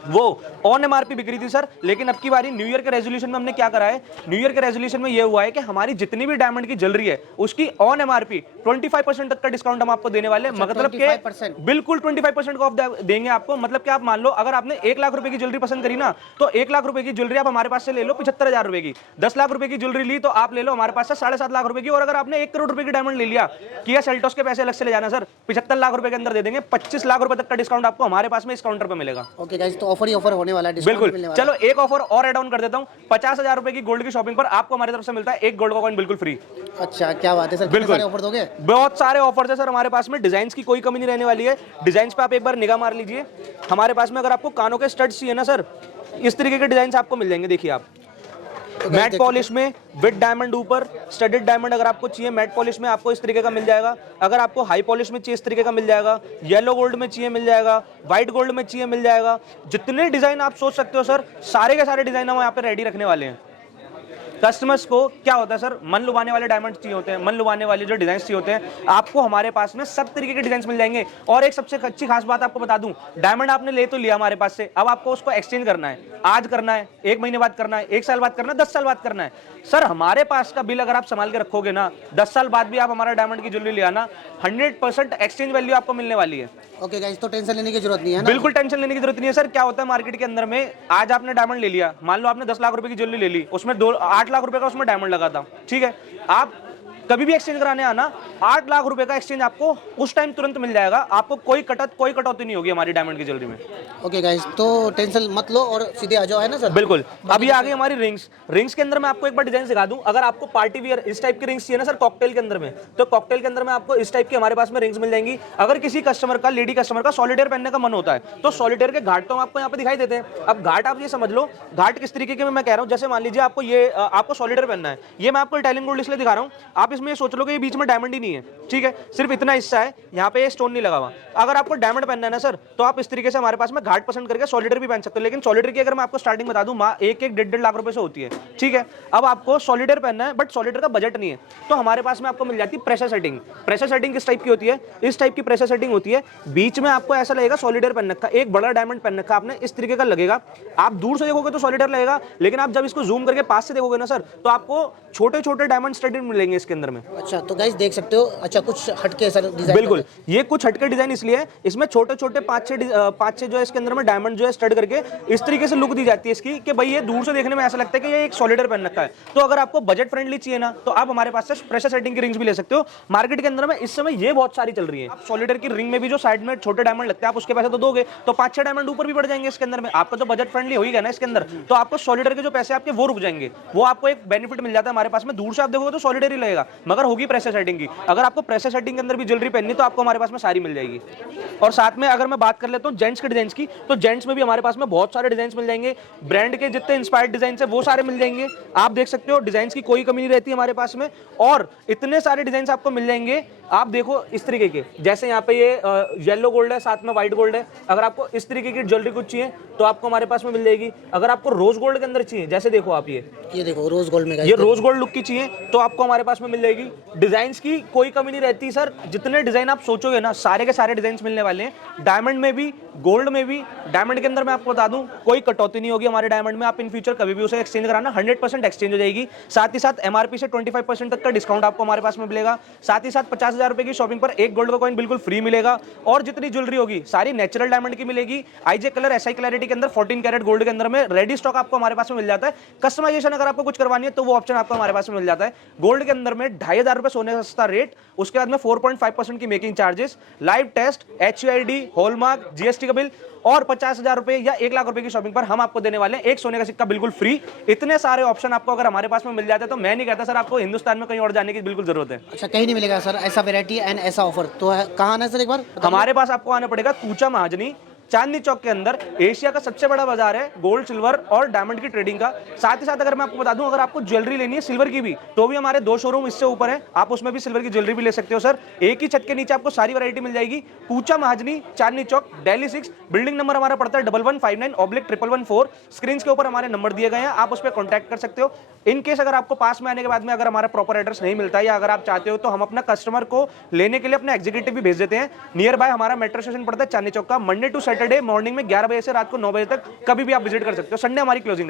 वो ऑन MRP बिक रही थी सर, लेकिन अब की बारी न्यू ईयर के रेजोल्यूशन में हमने क्या करा है, न्यू ईयर के रेजोल्यूशन में ये हुआ है कि हमारी जितनी भी डायमंड की ज्वेलरी है उसकी ऑन MRP 25% तक का डिस्काउंट हम आपको देने वाले हैं। मतलब कि बिल्कुल 25% का ऑफ देंगे आपको। मतलब कि आप मान लो अगर आपने 1 लाख रुपए की ज्वेलरी पसंद करी ना, तो 1 लाख रुपए की ज्वेलरी आप हमारे पास से ले लो 75 हजार रुपए की। 10 लाख रुपए की ज्वेलरी ली तो आप ले लो हमारे पास से 7.5 लाख रुपए की। और अगर आपने 1 करोड़ रुपए की डायमंड ले लिया, किया सेल्टोस के पैसे अलग से ले जाना सर, 75 लाख रुपए के अंदर दे देंगे। 25 लाख रुपए तक का डिस्काउंट आपको हमारे पास में इस काउंटर पर मिलेगा। ओके गाइस, तो ऑफर ही ऑफर होने वाला है, बिल्कुल। चलो एक ऑफर और ऐड ऑन कर देता हूं, 50 हजार रुपए की गोल्ड की शॉपिंग पर आपको हमारी तरफ से मिलता है एक गोल्ड का कॉइन बिल्कुल फ्री। अच्छा, क्या बात है सर, कितने सारे ऑफर दोगे? बहुत सारे ऑफर्स है सर हमारे पास में। डिजाइन की कोई कमी नहीं रहने वाली है। डिजाइन पे आप एक बार निगाह मार लीजिए। हमारे पास में अगर आपको कानों के स्टड्स चाहिए ना सर, इस तरीके के डिजाइन आपको मिल जाएंगे। देखिए आप मैट पॉलिश में विद डायमंड ऊपर, स्टडेड डायमंड अगर आपको चाहिए मैट पॉलिश में आपको इस तरीके का मिल जाएगा। अगर आपको हाई पॉलिश में चाहिए इस तरीके का मिल जाएगा। येलो गोल्ड में चाहिए मिल जाएगा। व्हाइट गोल्ड में चाहिए मिल जाएगा। जितने डिजाइन आप सोच सकते हो सर, सारे के सारे डिजाइन हम यहाँ पे रेडी रखने वाले हैं। कस्टमर्स को क्या होता है सर, मन लुभाने वाले डायमंड चाहिए होते हैं, मन लुभाने वाले जो डिजाइन चाहिए होते हैं, आपको हमारे पास में सब तरीके के डिजाइन मिल जाएंगे। और एक सबसे अच्छी खास बात आपको बता दूं, डायमंड आपने ले तो लिया हमारे पास से, अब आपको उसको एक्सचेंज करना है। आज करना है, 1 महीने बाद करना है, 1 साल बाद करना है, 10 साल बाद करना है सर, हमारे पास का बिल अगर आप संभाल के रखोगे ना, 10 साल बाद भी आप हमारा डायमंड की ज्वेलरी ले आना, 100% एक्सचेंज वैल्यू आपको मिलने वाली है। ओके गाइस, तो टेंशन लेने की जरूरत नहीं है ना? बिल्कुल टेंशन लेने की जरूरत नहीं है सर। क्या होता है मार्केट के अंदर में, आज आपने डायमंड ले लिया, मान लो आपने 10 लाख रुपए की ज्वेलरी ले ली, उसमें 8 लाख रुपए का उसमें डायमंड लगा था, ठीक है। आप कभी भी एक्सचेंज कराने आना, 8 लाख रुपए का एक्सचेंज आपको उस टाइम तुरंत मिल जाएगा। आपको कोई कटौती नहीं होगी हमारी डायमंड की ज्वेलरी में। ओके गाइस, तो टेंशन मत लो और सीधे आ जाओ, है ना सर? बिल्कुल। अब ये आ गई हमारी रिंग्स के अंदर मैं आपको एक बार डिजाइन सिखा दूं। अगर आपको पार्टी वियर इस टाइप की रिंग्स चाहिए ना सर कॉकटेल के अंदर में, तो कॉकटेल के अंदर में आपको इस टाइप की हमारे पास में रिंग्स मिल जाएंगी। अगर किसी कस्टमर का, लेडी कस्टमर का सॉलिटेयर पहनने का मन होता है, तो सॉलिटेयर के घाट तो हम आपको यहाँ पे दिखाई देते हैं। अब घाट आप ये समझ लो, घाट किस तरीके के मैं कह रहा हूँ, जैसे मान लीजिए आपको ये आपको सॉलिटेयर पहनना है, ये मैं आपको इटालियन गोल्ड इसलिए दिखा रहा हूँ, आप इसमें सोच लो कि ये बीच में डायमंड ही नहीं है, ठीक है, सिर्फ इतना हिस्सा है, यहाँ पे स्टोन नहीं लगा हुआ। अगर आपको डायमंड पहनना है ना सर, तो आप इस तरीके से हमारे पास में घाट पसंद करके सॉलिटेयर भी पहन सकते हो। लेकिन सॉलिटेयर की अगर मैं आपको स्टार्टिंग बता दूं, 1-1.5 लाख रुपए से होती है, ठीक है। अब आपको सॉलिटेयर पहनना है बट सॉलिटेयर का बजट नहीं है, तो हमारे पास में आपको मिल जाती है प्रेशर सेटिंग। प्रेशर सेटिंग किस टाइप की होती है, इस टाइप की प्रेशर सेटिंग होती है। बीच में आपको ऐसा लगेगा सॉलिटेयर पहन रखा, एक बड़ा डायमंड पहन रखा आपने, इस तरीके का लगेगा। आप दूर से देखोगे तो सॉलिटेयर लगेगा, लेकिन आप जब इसको जूम करके पास से देखोगे ना सर, तो आपको छोटे छोटे डायमंड स्टडेड मिलेंगे इसके अंदर में। अच्छा, तो गाइस देख सकते हो। अच्छा, कुछ हटके सर डिजाइन? बिल्कुल, ये कुछ हटके डिजाइन इसलिए है, इसमें छोटे छोटे 5-6 जो है इसके अंदर में डायमंड जो है स्टड करके इस तरीके से लुक दी जाती है इसकी, कि भाई ये दूर से देखने में ऐसा लगता है कि ये एक सॉलिटेयर पहन रखा है। तो अगर आपको बजट फ्रेंडली चाहिए ना, तो आप हमारे पास से प्रेशर सेटिंग की रिंग्स भी ले सकते हो। मार्केट के अंदर में इस समय ये बहुत सारी चल रही है। आप सॉलिटेयर की रिंग में भी जो साइड में छोटे डायमंड लगते हैं, आप उसके पैसे तो दोगे, तो 5-6 डायमंड ऊपर भी बढ़ जाएंगे इसके अंदर में। आपका जो बजट फ्रेंडली हो ही गया ना इसके अंदर, तो आपको सॉलिटेयर के जो पैसे आपके वो रुक जाएंगे, वो आपको एक बेनिफिट मिल जाता है हमारे पास में। दूर से आप देखोगे तो सॉलिटेयर ही लगेगा, मगर होगी प्रेशर सेटिंग की। अगर आपको प्रेशर सेटिंग के अंदर भी ज्वेलरी पहननी, तो आपको हमारे पास में सारी मिल जाएगी। और साथ में अगर मैं बात कर लेता हूँ जेंट्स के डिजाइन की, तो जेंट्स में भी हमारे पास में बहुत सारे डिजाइन मिल जाएंगे। ब्रांड के जितने इंस्पायर्ड डिजाइन है वो सारे मिल जाएंगे। आप देख सकते हो डिजाइन की कोई कमी नहीं रहती हमारे पास में, और इतने सारे डिजाइन आपको मिल जाएंगे। आप देखो इस तरीके के, जैसे यहाँ पे ये येलो गोल्ड है, साथ में व्हाइट गोल्ड है। अगर आपको इस तरीके की ज्वेलरी कुछ चाहिए तो आपको हमारे पास में मिल जाएगी। अगर आपको रोज गोल्ड के अंदर चाहिए, जैसे देखो आप ये देखो रोज गोल्ड में, ये रोज गोल्ड लुक की चाहिए, तो आपको हमारे पास में मिल जाएगी। डिजाइन की कोई कमी नहीं रहती सर, जितने डिजाइन आप सोचोगे ना, सारे के सारे डिजाइन मिलने वाले हैं। डायमंड में भी गोल्ड में भी डायमंड के अंदर मैं आपको बता दूं कोई कटौती नहीं होगी हमारे डायमंड में। आप इन फ्यूचर कभी भी उसे एक्सचेंज कराना 100% एक्सचेंज हो जाएगी। साथ ही साथ एमआरपी से 25% तक का डिस्काउंट आपको हमारे पास में मिलेगा। साथ ही साथ 50,000 रुपए की शॉपिंग पर एक गोल्ड का कॉइन बिल्कुल फ्री मिलेगा। और जितनी ज्वेलरी होगी सारी नेचुरल डायमंड की मिलेगी। आईजे कलर एसआई क्लैरिटी के अंदर 14 कैरेट गोल्ड के अंदर में रेडी स्टॉक आपको हमारे पास में मिल जाता है। कस्टमाइजेशन अगर आपको कुछ करवानी है तो वो ऑप्शन आपको हमारे पास में मिल जाता है। गोल्ड के अंदर में 2,500 रुपए सोने का सस्ता रेट, उसके बाद में 4.5% की making charges, live test, HUID, hallmark, GST का बिल और 50,000 रुपए या 1 लाख रुपए की शॉपिंग पर हम आपको देने वाले हैं एक सोने का सिक्का बिल्कुल फ्री। इतने सारे ऑप्शन आपको अगर हमारे पास में मिल जाते हैं तो मैं नहीं कहता सर आपको हिंदुस्तान में कहीं और जाने की बिल्कुल जरूरत है। अच्छा, कहीं नहीं मिलेगा सर ऐसा वैरायटी एंड ऐसा ऑफर, तो कहाँ आना है सर एक बार? हमारे पास आपको आना पड़ेगा कूचा महाजनी, चांदनी चौक के अंदर। एशिया का सबसे बड़ा बाजार है गोल्ड, सिल्वर और डायमंड की ट्रेडिंग का। साथ ही साथ अगर मैं आपको बता दूं अगर आपको ज्वेलरी लेनी है सिल्वर की भी तो भी हमारे 2 शोरूम इससे ऊपर है, आप उसमें भी सिल्वर की ज्वेलरी भी ले सकते हो सर। एक ही छत के नीचे आपको सारी वैरायटी मिल जाएगी। कूचा महाजनी, चांदनी चौक, दिल्ली 6, बिल्डिंग नंबर हमारा पड़ता है 1159/1114। स्क्रीन के ऊपर हमारे नंबर दिए गए हैं, आप उस पर कॉन्टैक्ट कर सकते हो। इन केस अगर आपको पास में आने के बाद में अगर हमारा प्रॉपर एड्रेस नहीं मिलता या अगर आप चाहते हो तो हम अपना कस्टमर को लेने के लिए अपना एग्जीक्यूटिव भी भेज देते हैं। नियर बाय हमारा मेट्रो स्टेशन पड़ता है चांदनी चौक का। मंडे टू सैटरडे मॉर्निंग में 11 बजे से रात को 9 बजे तक कभी भी आप विजिट कर सकते हो। संडे हमारी क्लोजिंग रहती है।